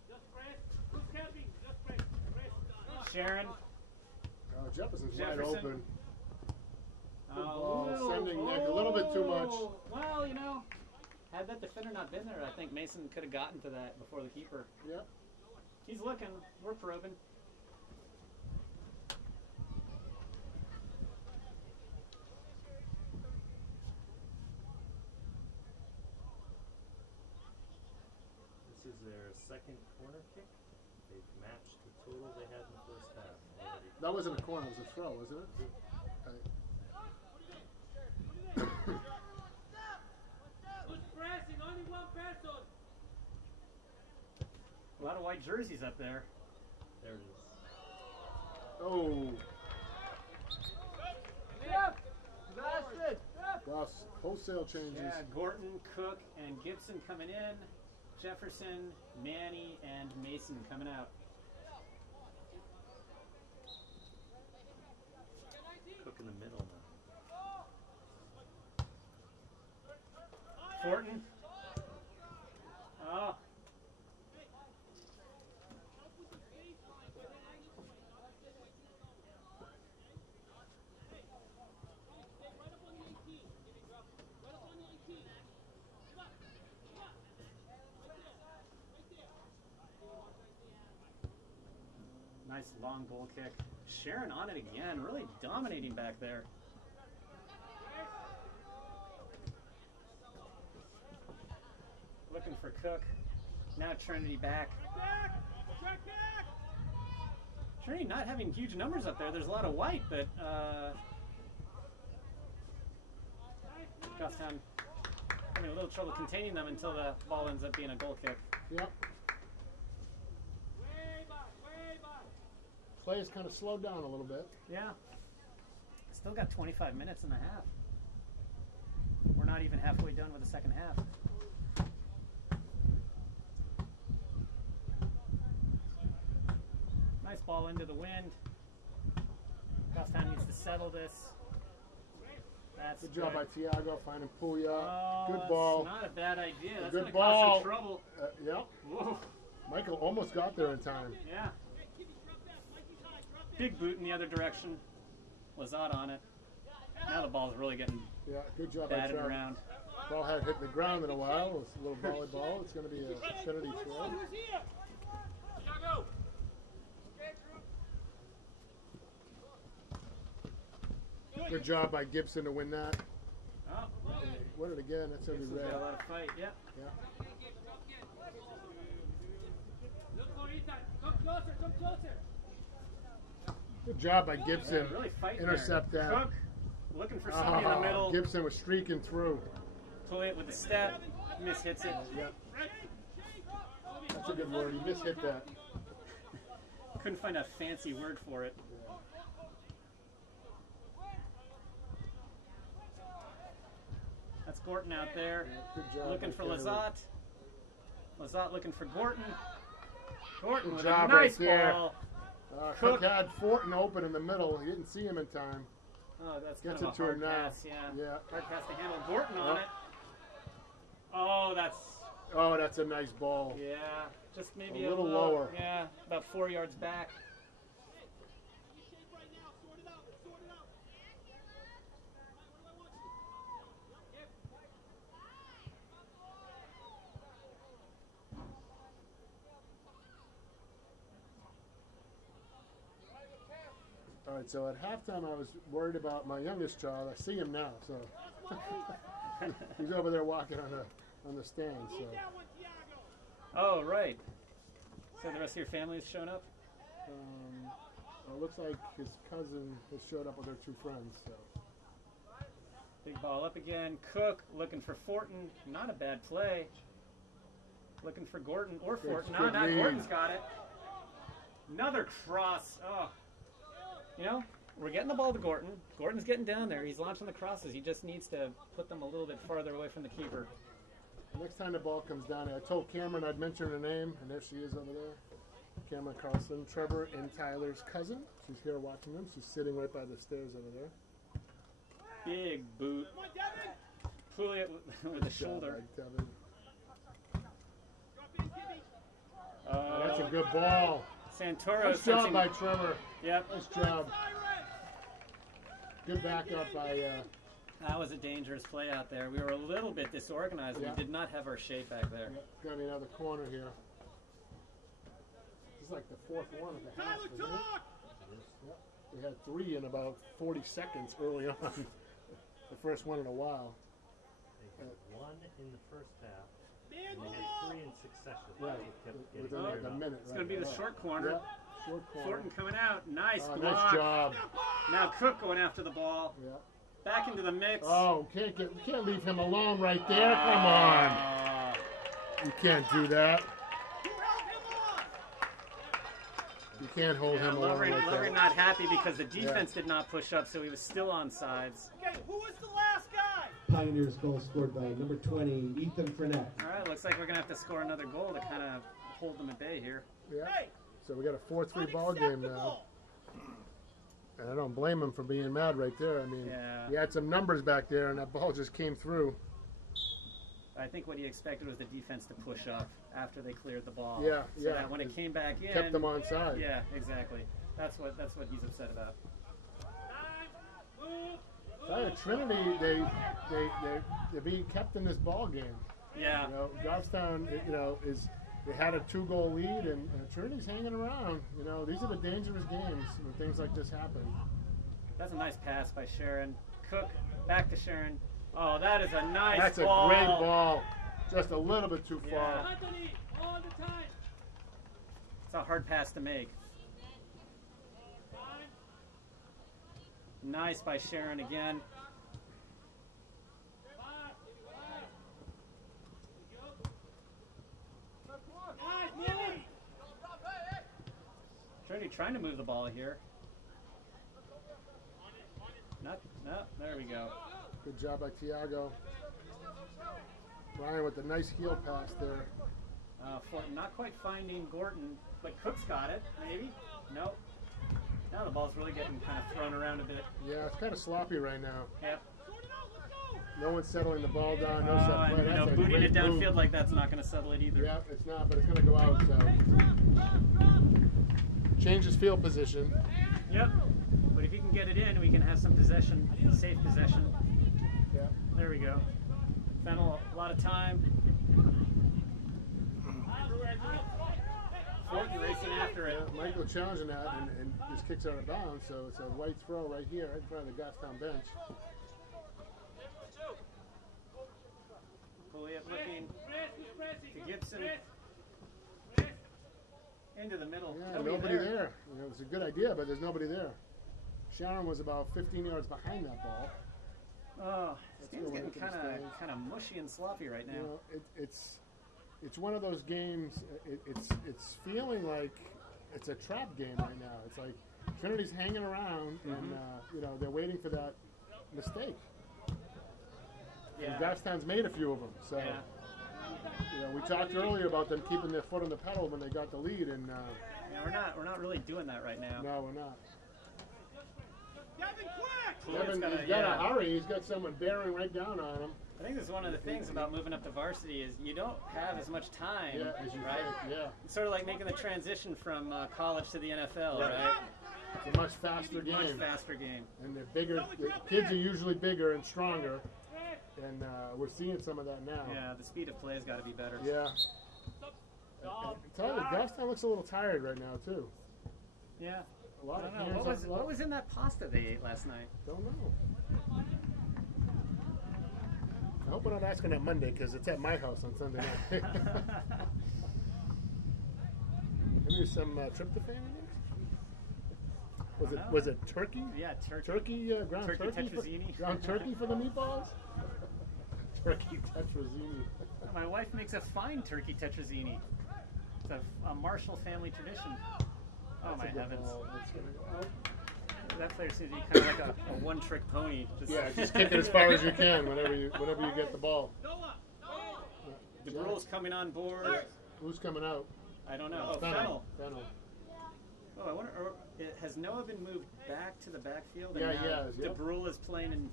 Just press. Who's camping? Just press. Press. Sharon. Oh, Jefferson's Jefferson. wide open. Oh, ball, sending Nick a little bit too much. Well, you know, had that defender not been there, I think Mason could have gotten to that before the keeper. Yep. He's looking. We're probing. This is their second corner kick. They've matched the total they had in the first half already. That wasn't a corner. It was a throw, wasn't it? Who's pressing? Only one person. A lot of white jerseys up there. There it is. Oh, Yep. Bastard. Ross, wholesale changes. Yeah, Gorton, Cook, and Gibson coming in. Jefferson, Manny, and Mason coming out. Cook in the middle now. Fortin. Oh. Nice long goal kick. Sharon on it again, really dominating back there. Looking for Cook. Now Trinity back. Back. Check back. Trinity not having huge numbers up there. There's a lot of white, but Goffstown having a little trouble containing them until the ball ends up being a goal kick. Yep. Way back. Way back. Play has kind of slowed down a little bit. Yeah. Still got 25 minutes in the half. We're not even halfway done with the second half. Nice ball into the wind. Goffstown needs to settle this. That's Good job by Tiago finding Pouliot. Oh, Good that's ball. not a bad idea. That's Good going to ball. cause some trouble. Yep. Whoa. Michael almost got there in time. Yeah. Big boot in the other direction. Lazat on it. Now the ball's really getting Yeah, good job by batted Trevor. around. Ball hadn't hit the ground in a while. It's a little volleyball. It's going to be a Trinity throw. Who's here? Tiago. Good job by Gibson to win that. Oh, Win it again. That's going to be Gibson's red. got a lot of fight. Yeah. Yeah. Look for Ethan. Come closer. Come closer. Good job by Gibson. Yeah, really fighting Intercept there. that. Cook looking for somebody in the middle. Gibson was streaking through. Pouliot with the step. Mishits it. Yeah. That's a good word. He mishit that. Couldn't find a fancy word for it. That's Gorton out there. Good job. Looking by for Kennedy. Lazat. Lazat looking for Gorton. Gorton Good with job a right nice there. ball. Cook had Fortin open in the middle. He didn't see him in time. Oh, that's Gets kind of it a to hard him now. pass. Yeah. Yeah. Hard pass to handle. Gorton on Yeah. it. Oh, that's Oh, that's a nice ball. Yeah, just maybe A little lower. Yeah, about 4 yards back. All right, so at halftime I was worried about my youngest child. I see him now, so he's over there walking on the stand. So Oh, right. So the rest of your family has shown up? well, it looks like his cousin has showed up with her 2 friends. So Big ball up again. Cook looking for Fortin. Not a bad play. Looking for Gordon or Fortin. No, good not lead. Gordon's got it. Another cross. Oh. You know, we're getting the ball to Gordon. Gordon's getting down there. He's launching the crosses. He just needs to put them a little bit farther away from the keeper. next time the ball comes down, I told Cameron I'd mention her name, and there she is over there. Cameron Carlson, Trevor and Tyler's cousin. She's here watching them. She's sitting right by the stairs over there. Big boot. Pull it with the Good job, shoulder. Devin. That's a good ball. Santoro. Nice job by Trevor. Yep. Nice job. Good backup by. That was a dangerous play out there. We were a little bit disorganized. Yeah. We did not have our shape back there. Got me another corner here. This is like the 4th one of the half, isn't it? Yep. We had 3 in about 40 seconds early on. The first one in a while. They had 1 in the first half, and they had 3 in succession. Right. They kept getting Within like a cleared up. minute. It's going to be the short corner. Yeah. Short corner. Fortin coming out. Nice block. Nice job. Now Cook going after the ball. Yeah. Back into the mix. Oh, can't leave him alone right there. Come on. You can't do that. You can't hold him alone Lovering like that. not happy because the defense did not push up, so he was still on sides. Okay, who was the last guy? Pioneers goal scored by number 20, Ethan Frenette. All right, looks like we're going to have to score another goal to kind of hold them at bay here. Yeah. Hey, So we got a 4-3 ball game now. unacceptable. And I don't blame him for being mad right there. I mean, Yeah. he had some numbers back there, and that ball just came through. I think what he expected was the defense to push up after they cleared the ball. Yeah, so yeah. that when it came back in, Kept them on side. Yeah, exactly. That's what he's upset about. Trinity, they're being kept in this ball game. Yeah. You know, Goffstown, they had a 2-goal lead, and Trinity's hanging around. You know, these are the dangerous games when things like this happen. That's a nice pass by Sharon. Cook back to Sharon. Oh, that is a nice That's ball. a great ball. Just a little bit too Yeah. far. Anthony, all the time. It's a hard pass to make. Nice by Sharon again. Trinity trying to move the ball here. No, there we go. Good job by Tiago. Ryan with a nice heel pass there. Fortin not quite finding Gordon, but Cook's got it, maybe? Nope. Now the ball's really getting kind of thrown around a bit. Yeah, it's kind of sloppy right now. Yep. No one's settling the ball down. No set And play. That's a booting great it downfield move. like that's not going to settle it either. Yeah, it's not, but it's going to go out. So. Change his field position. Yep. But if he can get it in, we can have some possession, safe possession. Yeah. There we go. Fennel, a lot of time. Fortin racing after it. Yeah, Michael challenging that and just kicks out of bounds. So it's a white throw right here in front of the Goffstown bench. Pouliot looking to Gibson. Into the middle. Yeah, nobody there. You know, it's a good idea, but there's nobody there. Sharon was about 15 yards behind that ball. Oh, this Let's game's go getting into the stands. kind of mushy and sloppy right now. You know, it's one of those games. It's feeling like it's a trap game right now. It's like Trinity's hanging around, and they're waiting for that mistake. Yeah. And Goffstown's made a few of them. So Yeah. we talked earlier about them keeping their foot on the pedal when they got the lead, and Yeah, we're not really doing that right now. no, we're not. Devin, quick! He's got to hurry. He's got someone bearing right down on him. I think this is one of the things about moving up to varsity is you don't have as much time, As you right? think, yeah. It's sort of like making the transition from college to the NFL, right? It's a much faster game. Much faster game. And they're bigger. The kids are usually bigger and stronger. And we're seeing some of that now. Yeah, the speed of play has got to be better. Yeah. Tell you, Goffstown looks a little tired right now, too. Yeah. A lot of I don't know. What was in that pasta they ate last night? Don't know. I hope we're not asking that Monday because it's at my house on Sunday night. Maybe some tryptophan in it? Was it turkey? Yeah, turkey. Turkey, ground Turkey turkey? tetrazzini. Ground turkey for the meatballs? Turkey tetrazzini. My wife makes a fine turkey tetrazzini. It's a Marshall family tradition. Oh, my heavens. That player seems to be kind of like a one-trick pony. Just kick it as far as you can whenever you get the ball. DeBrule's coming on board. Who's coming out? I don't know. Oh, Fennel. Oh, I wonder, has Noah been moved back to the backfield? Yeah, and he has, yep. DeBrule is playing in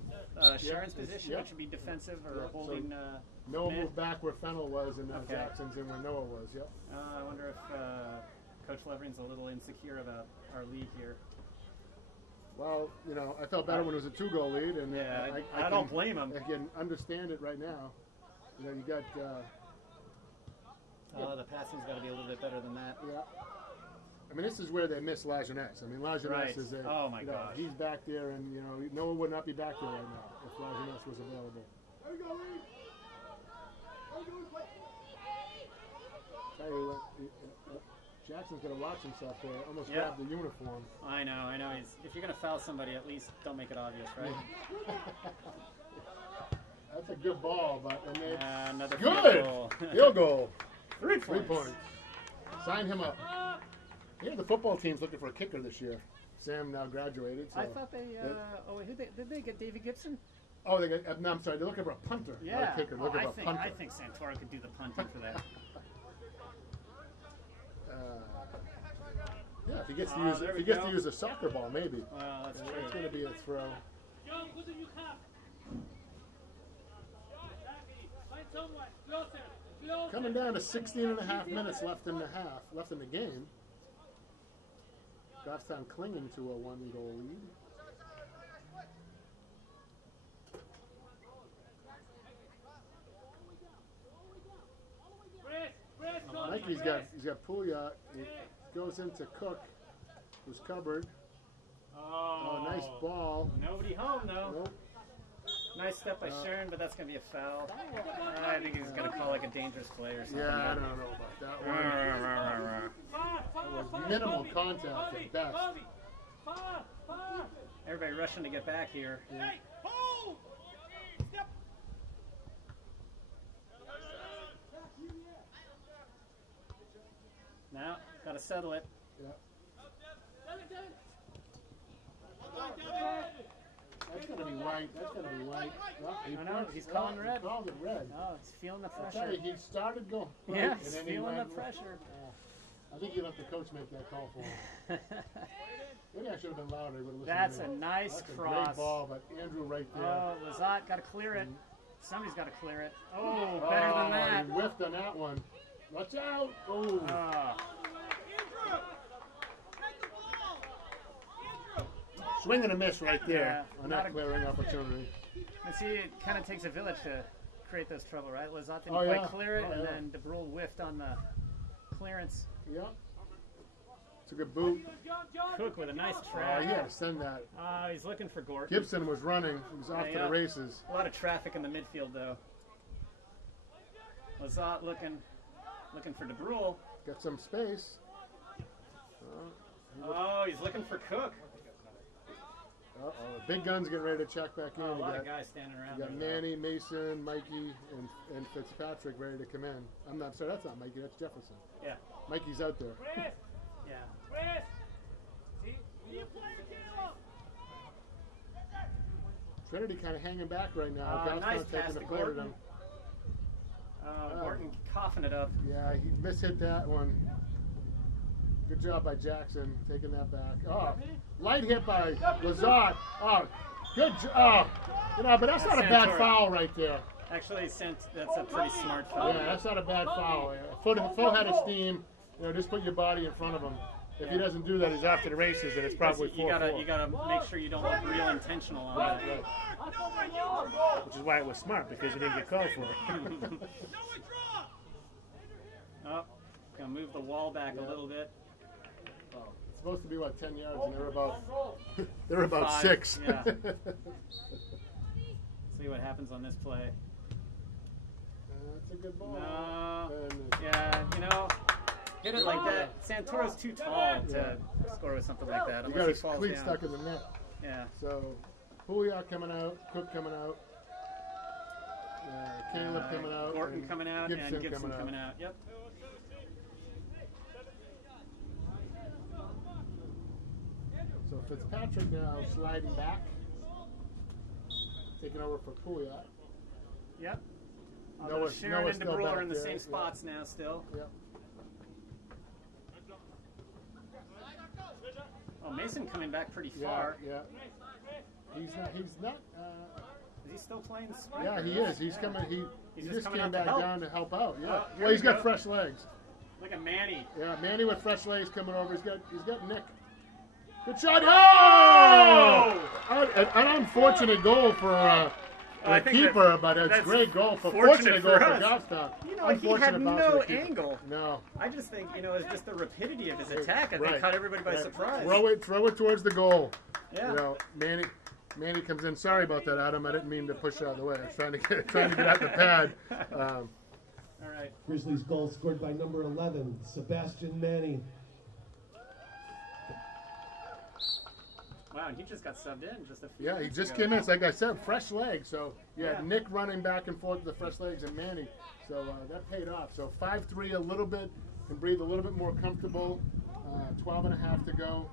Sharon's position, which would be defensive or holding. So Noah mid. moved back where Fennel was, and Okay. Jackson's in where Noah was. Yep. I wonder if Coach Levering's a little insecure about our lead here. Well, I felt better when it was a 2-goal lead, and I don't blame him. I can understand it right now. You got. The passing's got to be a little bit better than that. Yeah. I mean, this is where they miss Lajeunesse. I mean, Lajeunesse is a. Oh my gosh. He's back there, and Noah would not be back there right now if Lajeunesse was available. Tell you what, Jackson's gonna watch himself there. Almost grab the uniform. I know. If you're gonna foul somebody, at least don't make it obvious, right? That's a good ball, but another good field goal. 3 points. Sign him up. Yeah, the football team's looking for a kicker this year. Sam now graduated. So I thought they. Did they get David Gibson? Oh, they got. No, I'm sorry. They're looking for a punter. Yeah. Not a kicker. They're looking for a punter. I think Santoro could do the punting for that. Yeah, if he gets to use a soccer ball, maybe. Well, that's true. It's going to be a throw. Coming down to 16 and a half minutes left in the game. Goffstown clinging to a 1-goal lead. Mikey's got Pouliot. He goes into Cook, who's covered. Oh, nice ball. Nobody home though. Nope. Nice step by Sharon, but that's going to be a foul. I think he's going to call like a dangerous play or something. Yeah, I don't know about that one. It was minimal contact at best. Everybody rushing to get back here. Yeah. Now, got to settle it. Yeah. That's going to be white. Well, I know, he's calling red. He called it red. Oh, he's feeling the I'll pressure. tell you, he started going right, Yeah, and he's then he feeling the went pressure. I think he let the coach make that call for him. Maybe I should have been louder. That's a nice That's cross. a great ball, but Andrew right there. Oh, Lazat got to clear it. Somebody's got to clear it. Oh, better than that. He whiffed on that one. Watch out. Oh. Swing and a miss right there on that clearing opportunity. And see, it kind of takes a village to create those trouble, right? Lazat didn't quite clear it, and then DeBrule whiffed on the clearance. Yep. It's a good boot. Cook with a nice track. Oh, yeah, send that. He's looking for Gordon. Gibson was running. He was off to the races. A lot of traffic in the midfield, though. Lazat looking for DeBrule. Got some space. He's looking for Cook. Uh-oh, the big guns getting ready to check back in. A lot of guys standing around. You got Manny, Mason, Mikey, and Fitzpatrick ready to come in. I'm sorry, that's not Mikey, that's Jefferson. Yeah. Mikey's out there. Yeah. Trinity kind of hanging back right now. Nice pass taking to the foot at Gordon. him. Gordon coughing it up. Yeah, he mishit that one. Good job by Jackson taking that back. Oh, light hit by Lazard. Oh, good job. You know, but that's not a bad Santora. foul right there. Actually, that's a pretty smart foul. Yeah, that's not a bad foul. Full head of steam. You know, just put your body in front of him. If he doesn't do that, he's off to the races, and it's probably 4-4. You gotta make sure you don't look real intentional on that. Right. Which is why it was smart, because he didn't get called for it. Oh, gonna move the wall back a little bit. It's supposed to be what, 10 yards, and they're about 5, 6. Yeah. See what happens on this play. That's a good ball. No. And Yeah, you know, hit it like that. Santora's too tall to score with something like that. he Unless got he his falls cleat down. stuck in the net. Yeah. So, Pouliot coming out, Cook coming out, Caleb coming out, Morton and coming out, Gibson and Gibson coming out. Yep. So Fitzpatrick now sliding back, taking over for Pouliot. Yep. Noah's Sharon and still DeBrule back are in the there, same yeah. spots now still. Yep. Oh, Mason coming back pretty Yeah, far. yeah. He's not. Is he still playing striker? Yeah, he is. He's coming. He just just coming came out to back help. down to help out. Yeah. Oh, here Well, he's we got go. fresh legs. Look at Manny. Yeah, Manny with fresh legs coming over. He's got Nick. Good shot. Oh! An unfortunate goal for I the think keeper, but it's a that's great goal. fortunate Fortunate goal for for us. Goffstown. You know, he had no angle. No. I just think, you know, it's just the rapidity of his attack. I think Right. caught everybody by Right. surprise. Throw it towards the goal. Yeah. You know, Manny comes in. Sorry about that, Adam. I didn't mean to push you out of the way. I was trying to get out the pad. All right. Grizzlies goal scored by number 11, Sebastian Manny. Wow, and he just got subbed in just a few Yeah, he minutes just ago. came in. It's like I said, fresh legs. So you had Yeah. Nick running back and forth with the fresh legs and Manny. So that paid off. So 5-3, a little bit, can breathe a little bit more comfortable. 12 and a half to go.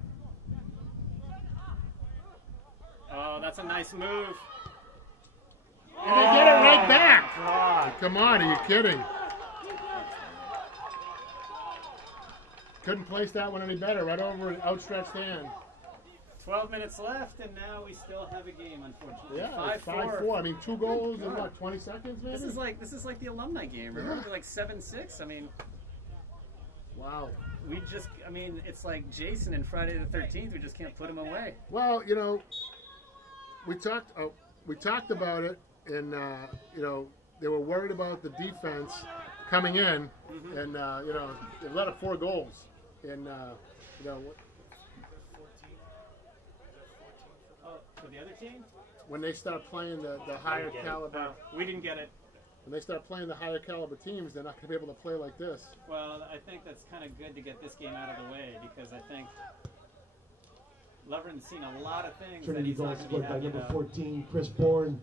Oh, that's a nice move. And they get it right back. God. Come on, are you kidding? Couldn't place that one any better. Right over an outstretched hand. 12 minutes left, and now we still have a game, unfortunately. Yeah, it's 5-4. 5-4. I mean, 2 goals in God. what, 20 seconds, maybe? This is like the alumni game. Remember, like 7-6. I mean, Wow. it's like Jason and Friday the 13th. We just can't put him away. Well, you know, we talked about it, and you know, they were worried about the defense coming in, and you know, they let up 4 goals, and you know, Oh, for the other team? when they start playing the higher caliber, We didn't get it. when they start playing the higher caliber teams, they're not going to be able to play like this. Well, I think that's kind of good to get this game out of the way because I think Lovren's seen a lot of things that Trinity he's goal not going to be scored by happy number about. 14, Chris Bourne.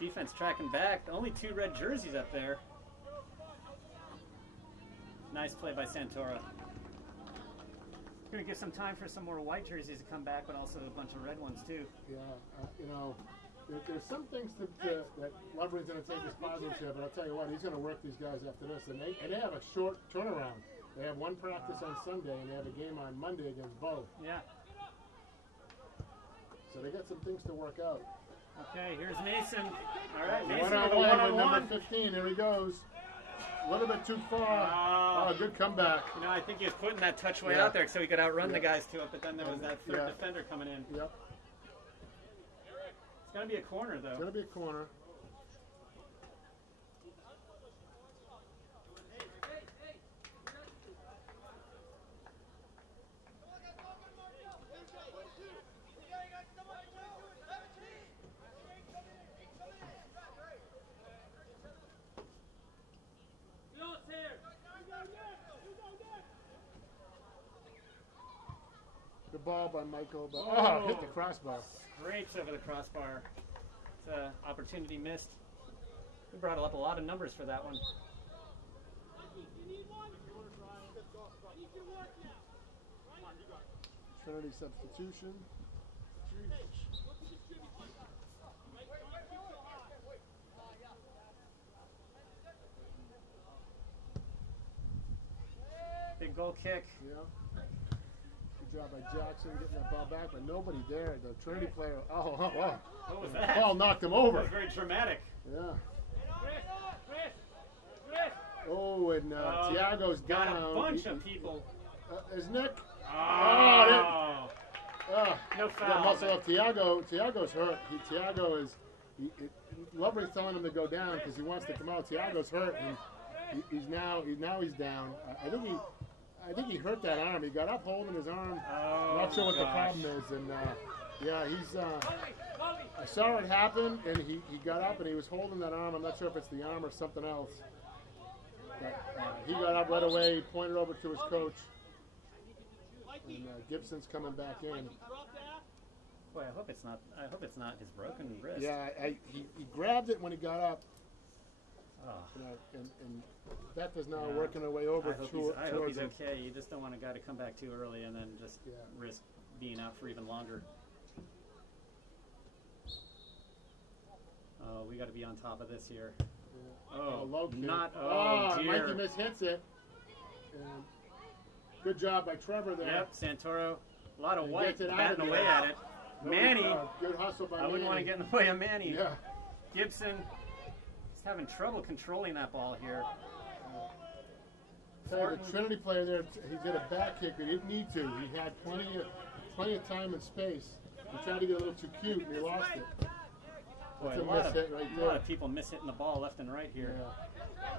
Defense tracking back. Only 2 red jerseys up there. Nice play by Santora. Going to give some time for some more white jerseys to come back, but also a bunch of red ones too. Yeah, you know, there's some things that Lovren's going to take as positives here, but I'll tell you what, he's going to work these guys after this, and they have a short turnaround. They have 1 practice on Sunday, and they have a game on Monday against Bow. Yeah. So they got some things to work out. Okay, here's Mason. All right, Mason with a One-on-one with one-on-one. number 15. Here he goes. A little bit too far. Oh, good comeback. You know, I think he was putting that touch way Yeah. out there so he could outrun the Yeah. guys to it, but then there was that third Yeah. defender coming in. Yep. It's going to be a corner, It's though. going to be a corner. Good ball by Michael, but hit the crossbar. Scrapes over the crossbar. It's an opportunity missed. We brought up a lot of numbers for that one. Trinity substitution. goal kick. Yeah. Good job by Jackson getting that ball back, but nobody there. The Trinity player. Oh. What was The that? ball knocked him That over. was very dramatic. Yeah. Chris. Oh, and Tiago's Got down. a bunch of people. Is Nick? Oh, Oh, no yeah, foul. muscle up. Tiago's hurt. Tiago is. Lovely's telling him to go down because he wants to come out. Tiago's hurt, and he's down. I think he hurt that arm. He got up holding his arm. Oh, Not sure what the gosh. problem is, and yeah, he's. I saw it happen, and he got up and he was holding that arm. I'm not sure if it's the arm or something else. But he got up right away, pointed over to his coach, and Gibson's coming back in. Boy, I hope it's not his broken wrist. Yeah, he grabbed it when he got up, Oh. and Beth is now Yeah. working her way over I hope towards he's him. okay. You just don't want a guy to come back too early and then just Yeah. risk being out for even longer. Oh, we got to be on top of this here. Oh, low kick. not. Oh, dear. Mikey mishits it. And good job by Trevor there. Yep, Santoro. A lot of And white gets it out batting of away there. at it. Manny. Good hustle by I wouldn't want to Manny. get in the way of Manny. Yeah. Gibson is having trouble controlling that ball here. Tell you, the Trinity player there, he did a back kick, but he didn't need to. He had plenty of time and space. He tried to get a little too cute, and he lost it. Boy, That's a a lot miss hit right lot there. of people miss hitting the ball left and right here. Yeah.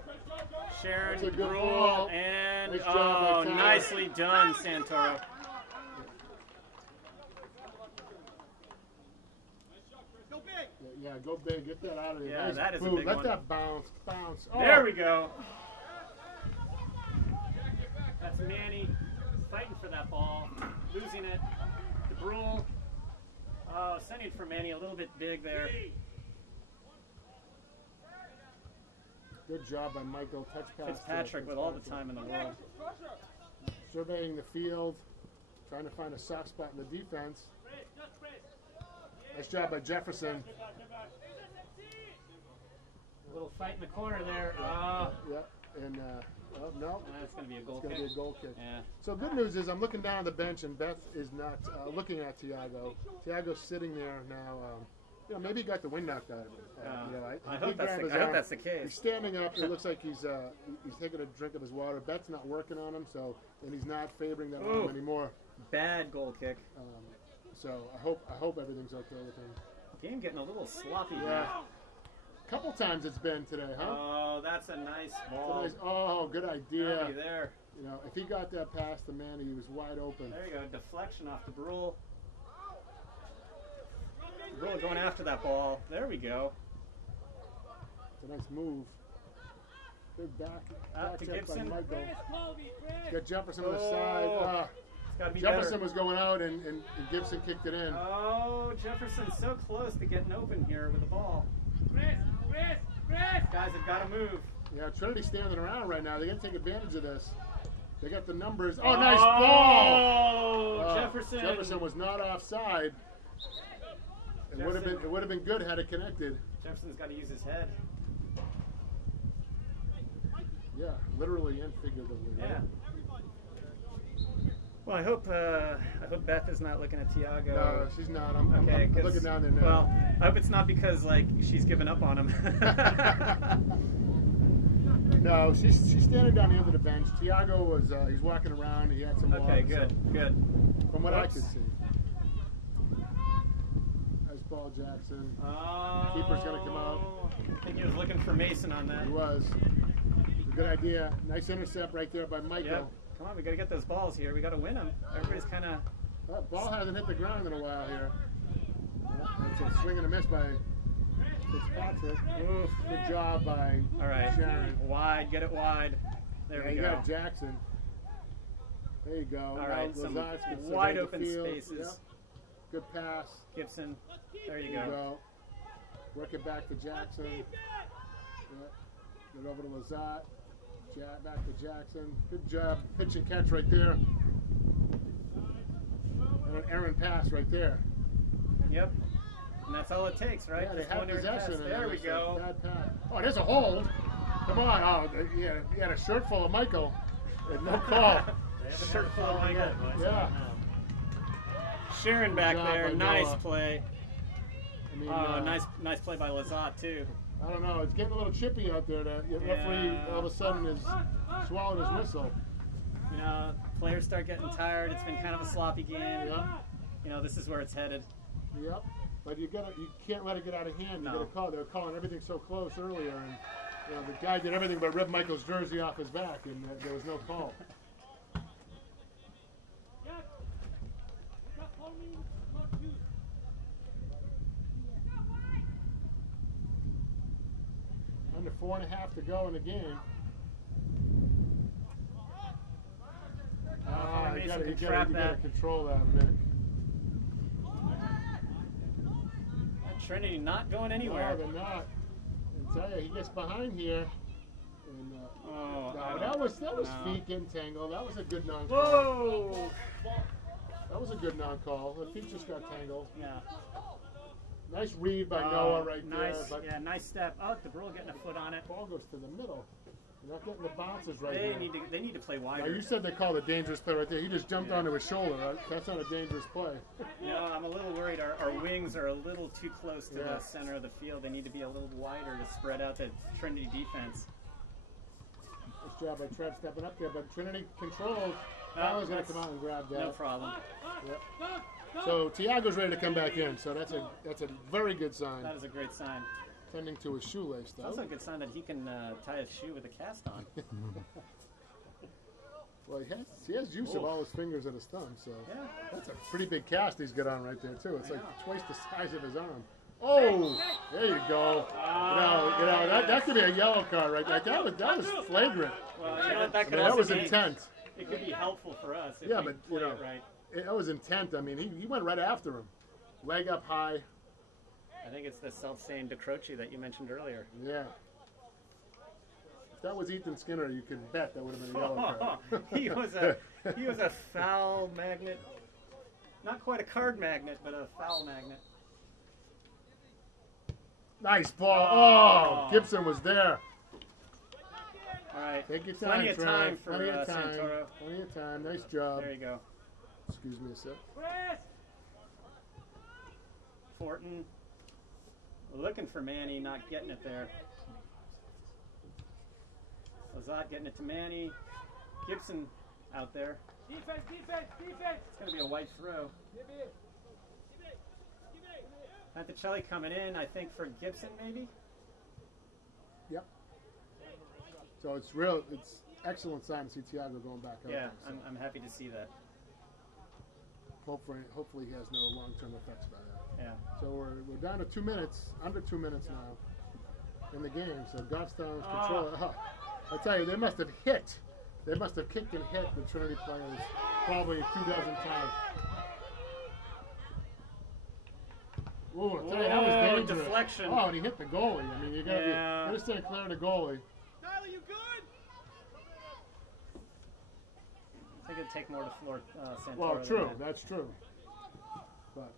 Sharon, That's a good Brule, ball. and Nice job by oh, Tyler. nicely done, Santoro. Go big. Yeah, go big. Get that out of there. Yeah, Nice that is a move. big Let one. that bounce. Oh. There we go. That's Manny fighting for that ball, losing it. DeBrule, sending for Manny a little bit big there. Good job by Michael. Touch pass. to Fitzpatrick with all the time in the world. Surveying the field, trying to find a soft spot in the defense. Nice job by Jefferson. A little fight in the corner there. Yeah, and no, That's going to be a goal it's going to kick. be a goal kick. Yeah. So good news is I'm looking down on the bench and Beth is not looking at Tiago. Tiago's sitting there now. Maybe he got the wind knocked out of him. I he hope grabbed his I hope arm. that's the He's case. standing up. It looks like he's taking a drink of his water. Beth's not working on him, and he's not favoring that Ooh. arm anymore. Bad goal kick. So I hope everything's okay with him. Game getting a little sloppy Yeah. here. Couple times it's been today, huh? Oh, that's a nice It's a ball. nice- oh, good idea. That'll be there. If he got that past the man, he was wide open. There you go. Deflection off the Brule. Brule going after that ball. There we go. It's a nice move. Big back To check by Gibson. Michael. Chris, Colby, Chris. Got Jefferson on the side. It's got to be Jefferson better. was going out, and Gibson kicked it in. Oh, Jefferson's so close to getting open here with the ball. Chris. Guys have got to move. Yeah, Trinity's standing around right now. They got to take advantage of this. They got the numbers. Oh, nice ball! Oh, Jefferson. Jefferson was not offside. It would have been good had it connected. Jefferson's got to use his head. Yeah, literally and figuratively. right? Yeah. Well, I hope Beth is not looking at Tiago. No, she's not. I'm Okay, looking down there now. Well, I hope it's not because she's given up on him. No, she's standing down the end of the bench. Tiago was he's walking around. He had some water. Okay, good, so good. from what I Whoops. could see. Nice ball, Jackson. Oh, Keeper's gonna come out. I think he was looking for Mason on that. He was. It's a good idea. Nice intercept right there by Michael. Yep. Come on, we got to get those balls here. We got to win them. Everybody's kind of. That ball hasn't hit the ground in a while here. That's a swing and a miss by Fitzpatrick. Oof. Good job by All right. Sharon. Wide, get it wide. There Yeah, we you go. got Jackson. There you go. All right, Now some Lazard's gonna wide survey the open field. spaces. Yep. Good pass. Gibson. There you There you go. go. Work it back to Jackson. Yep. Get over to Lazat. Back to Jackson. Good job. Pitch and catch right there. And an errant pass right there. Yep. And that's all it takes, right? Yeah, they Just have one errant possession. pass. and There it we was a go. Bad pass. Oh, there's a hold. Come on. Oh, he had a shirt full of Michael. And no call. They haven't shirt had a foul foul yet, yet. boys. Yeah. Sharon back Good job there, by nice Noah. play. I mean, Nice play by Lazat too. I don't know. It's getting a little chippy out there. The referee Yeah. all of a sudden is swallowed his whistle. You know, players start getting tired. It's been kind of a sloppy game. Yep. You know, this is where it's headed. Yep. But you can't let it get out of hand. You No. got to call. They were calling everything so close earlier, and you know, the guy did everything but rip Michael's jersey off his back, and there was no call. Under 4.5 to go in the game. Mason You can gotta trap that. control that, Mick. Trinity not going No, anywhere. they're not. I tell you, he gets behind here. And, that was no. feet getting tangled. That was a good non-call. Whoa! That was a good non-call. The feet just got tangled. Yeah. Nice read by Noah right nice, there. But yeah, nice step. Oh, DeBrule getting a foot on it. ball goes to the middle. You're not getting the bounces right They here. need to play Now, wider. you said they called a dangerous play right there. He just jumped onto his shoulder. Right? That's not a dangerous play. You know, I'm a little worried. Our wings are a little too close to Yeah. the center of the field. They need to be a little wider to spread out the Trinity defense. Nice job by Trev stepping up there, but Trinity controls. Fowler's going to that's come out and grab that. No problem. Yep. So Tiago's ready to come back in. So that's a very good sign. That is a great sign. Tending to his shoelace, It's though. also a good sign that he can tie a shoe with a cast on. Well, he has use of all his fingers and his thumb, so Yeah. that's a pretty big cast he's got on right there too. It's I like know. twice the size of his arm. Oh, there you go. You know that could be a yellow card right there. That was flagrant. Well, you know, that I could mean, that also was be, intent. It could be helpful for us if Yeah, we but, you play know, it right. That was intent. I mean, he went right after him, leg up high. I think it's the self-same DeCroce that you mentioned earlier. Yeah. If that was Ethan Skinner, you could bet that would have been a yellow card. he was a foul magnet. Not quite a card magnet, but a foul magnet. Nice ball. Oh, Gibson was there. All right. Take your time, Plenty of Trey. time for Plenty of time. Santoro. Plenty of time. Nice job. There you go. Excuse me a sec. Fortin looking for Manny, not getting it there. Lazat getting it to Manny. Gibson out there. Defense. It's going to be a white throw. Panticelli coming in, I think, for Gibson, maybe? Yep. So it's excellent sign to see Tiago going back out. Yeah, there, so I'm happy to see that. hopefully he has no long-term effects by that. Yeah. So we're down to 2 minutes, under 2 minutes now in the game. So Goffstown's control. I tell you, they must have hit. They must have kicked and hit the Trinity players probably 2 dozen times. Ooh, I tell you, that was dangerous. Deflection. Oh, and he hit the goalie. I mean, you gotta stand clear of the goalie. Tyler, you good? I think it'd take more to floor Santoro. Well, than true. that. That's true. But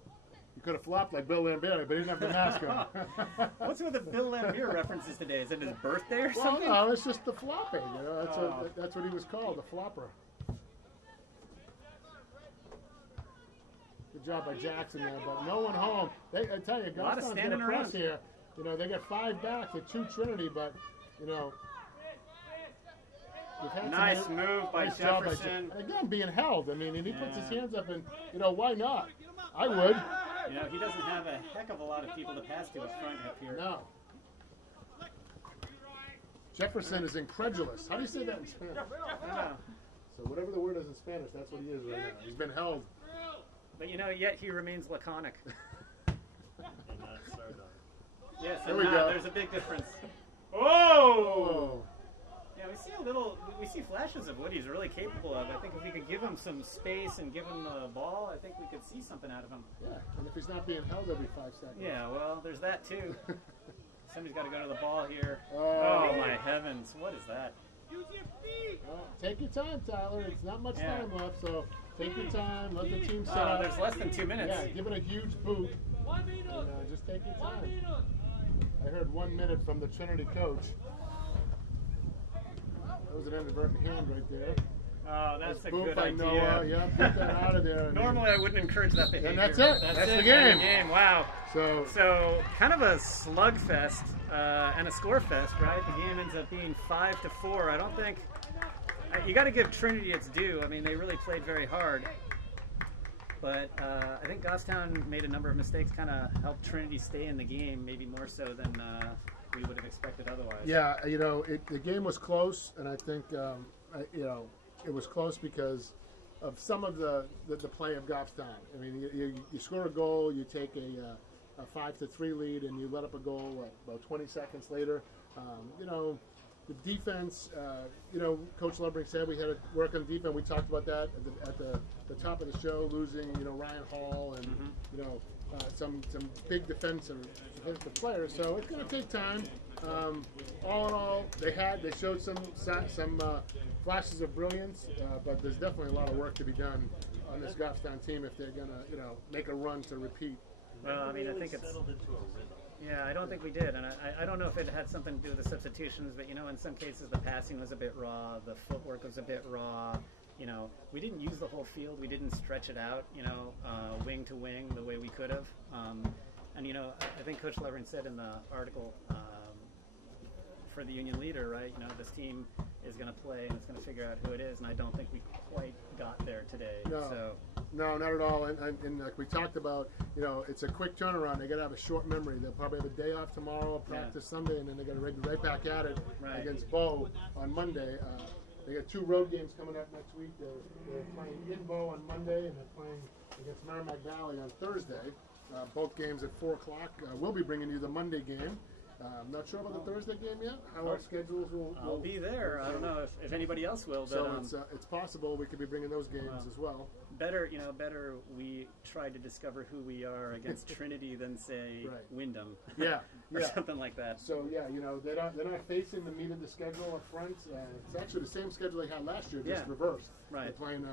you could have flopped like Bill Lambieri, but he didn't have the mask on. What's with the Bill Lambier references today? Is it his birthday or Well, something? no, it's just the flopping. You know, Oh. that's what he was called, the flopper. Good job by Jackson there, but no one home. I tell you, A lot of Goffstown's standing gonna press around. here. You know, they got 5 back to 2 Trinity, but you know. we've had some Nice move by nice job Jefferson. again, being held. I mean, and he puts his Yeah. hands up, and you know, why not? I would. You know, he doesn't have a heck of a lot of people to pass to up front up here. No. Jefferson is incredulous. How do you say that in Spanish? Yeah. So whatever the word is in Spanish, that's what he is right now. He's been held. But you know, yet he remains laconic. And not Sardon. Yes, There and we go. there's a big difference. Oh! Yeah, we see flashes of what he's really capable of. I think if we could give him some space and give him the ball, I think we could see something out of him. Yeah, and if he's not being held every 5 seconds. Yeah, well, there's that too. Somebody's got to go to the ball here. Oh. Oh my heavens, what is that? Use your feet. Well, take your time, Tyler. It's not much Yeah. time left, so take your time. Let the team set Oh, up. there's less than 2 minutes. Yeah, give it a huge boot. 1 minute. And just take your 1 time. minute. I heard 1 minute from the Trinity coach. That was an inadvertent hand right there. Oh, that's a Boom good by idea. Noah. Yeah, get that out of there. Normally, I wouldn't encourage that behavior. And that's it. That's That's it. the game. End of Wow. So kind of a slugfest and a score fest, right? The game ends up being 5-4. I don't think you got to give Trinity its due. I mean, they really played very hard, but I think Goffstown made a number of mistakes, kind of helped Trinity stay in the game, maybe more so than we would have expected otherwise. yeah, the game was close, and I think it was close because of some of the play of Goffstown. I mean, you score a goal, you take a 5-3 lead, and you let up a goal about 20 seconds later. The defense, Coach Lumbering said we had to work on defense. We talked about that at the top of the show, losing, Ryan Hall and, some big defensive players. So it's going to take time. All in all, they showed some flashes of brilliance, but there's definitely a lot of work to be done on this Goffstown team if they're going to, make a run to repeat. Well, I mean, I think it's settled into a rhythm. Yeah, I don't think we did, and I don't know if it had something to do with the substitutions, but in some cases the passing was a bit raw, the footwork was a bit raw. We didn't use the whole field, we didn't stretch it out, wing to wing the way we could have. And I think Coach Levering said in the article for the Union Leader, right? This team is going to play and it's going to figure out who it is, and I don't think we quite got there today. No, not at all. And like we talked about, it's a quick turnaround. They got to have a short memory. They'll probably have a day off tomorrow, practice Sunday, and then they got to be right back at it against Bow on Monday. They got 2 road games coming up next week. They're playing in Bow on Monday, and they're playing against Merrimack Valley on Thursday. Both games at 4 o'clock. We'll be bringing you the Monday game. I'm not sure about the Thursday game yet. How our schedules will. I'll be there. I don't know if anybody else will. But, so it's possible we could be bringing those games as well. Better we try to discover who we are against Trinity than say Wyndham. Or something like that. So they're not facing the meat of the schedule up front. It's actually the same schedule they had last year, just reversed. Right. They're playing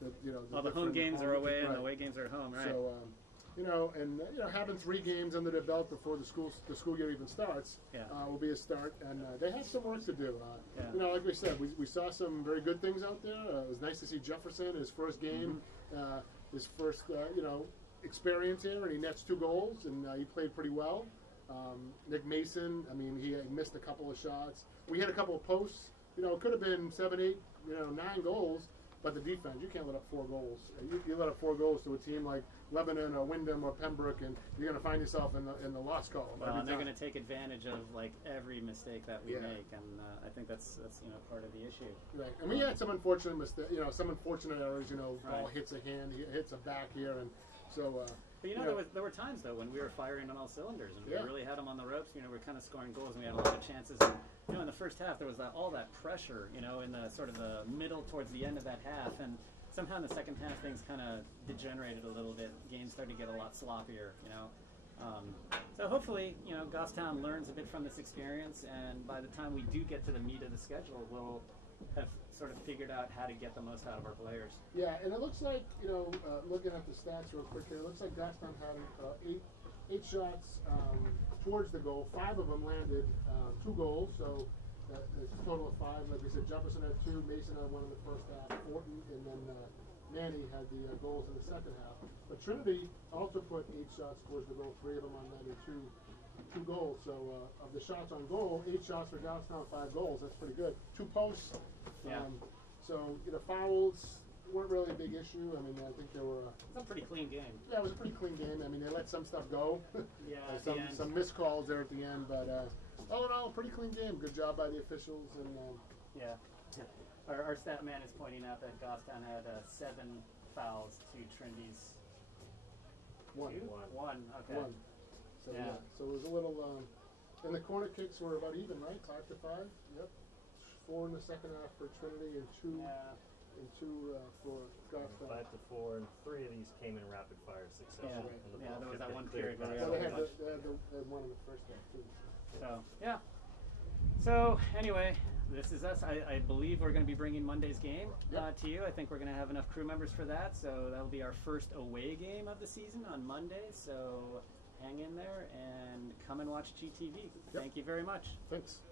the home games are away and the away games are at home. Right. So. Having 3 games under their belt before the school year even starts will be a start, and they have some work to do. Like we said, we saw some very good things out there. It was nice to see Jefferson, his first game, his first experience here, and he nets 2 goals, and he played pretty well. Nick Mason, I mean, he had missed a couple of shots. We had a couple of posts. It could have been 7, 8, 9 goals. But the defense, you can't let up 4 goals. You let up 4 goals to a team like Lebanon or Wyndham or Pembroke, and you're going to find yourself in the loss column. Well, and they're going to take advantage of every mistake that we make, and I think that's part of the issue. Right, and we had some unfortunate some unfortunate errors. Ball hits a hand, hits a back here, and so. But there were times though when we were firing on all cylinders, and we really had them on the ropes. We were kind of scoring goals, and we had a lot of chances. And, in the first half there was all that pressure, in the sort of the middle towards the end of that half, and somehow in the second half things kind of degenerated a little bit. Games started to get a lot sloppier, So hopefully, Goffstown learns a bit from this experience, and by the time we do get to the meat of the schedule, we'll have sort of figured out how to get the most out of our players. Yeah, and it looks like, looking at the stats real quick here, it looks like Goffstown had 8 shots towards the goal. 5 of them landed 2 goals, so it's a total of 5. Like we said, Jefferson had 2, Mason had 1 in the first half, Fortin, and then Manny had the goals in the second half. But Trinity also put 8 shots towards the goal, 3 of them on net and 2 goals. So of the shots on goal, 8 shots for Goffstown, 5 goals. That's pretty good. 2 posts. So fouls weren't really a big issue. I mean, I think there were. It's a pretty clean game. Yeah, it was a pretty clean game. I mean, they let some stuff go. Some missed calls there at the end, but all in all, a pretty clean game. Good job by the officials and. Our stat man is pointing out that Goffstown had 7 fouls to Trinity's 1. 1. Okay. 1. So so it was a little. And the corner kicks were about even, right? 5-5. Yep. 4 in the second half for Trinity and 2. And 2 for Goffstown. 5-4, and 3 of these came in rapid fire succession. There was that one period where we they had had 1 in the first half too. So anyway, this is us. I believe we're going to be bringing Monday's game to you. I think we're going to have enough crew members for that. So that'll be our first away game of the season on Monday. So hang in there and come and watch GTV. Thank you very much. Thanks.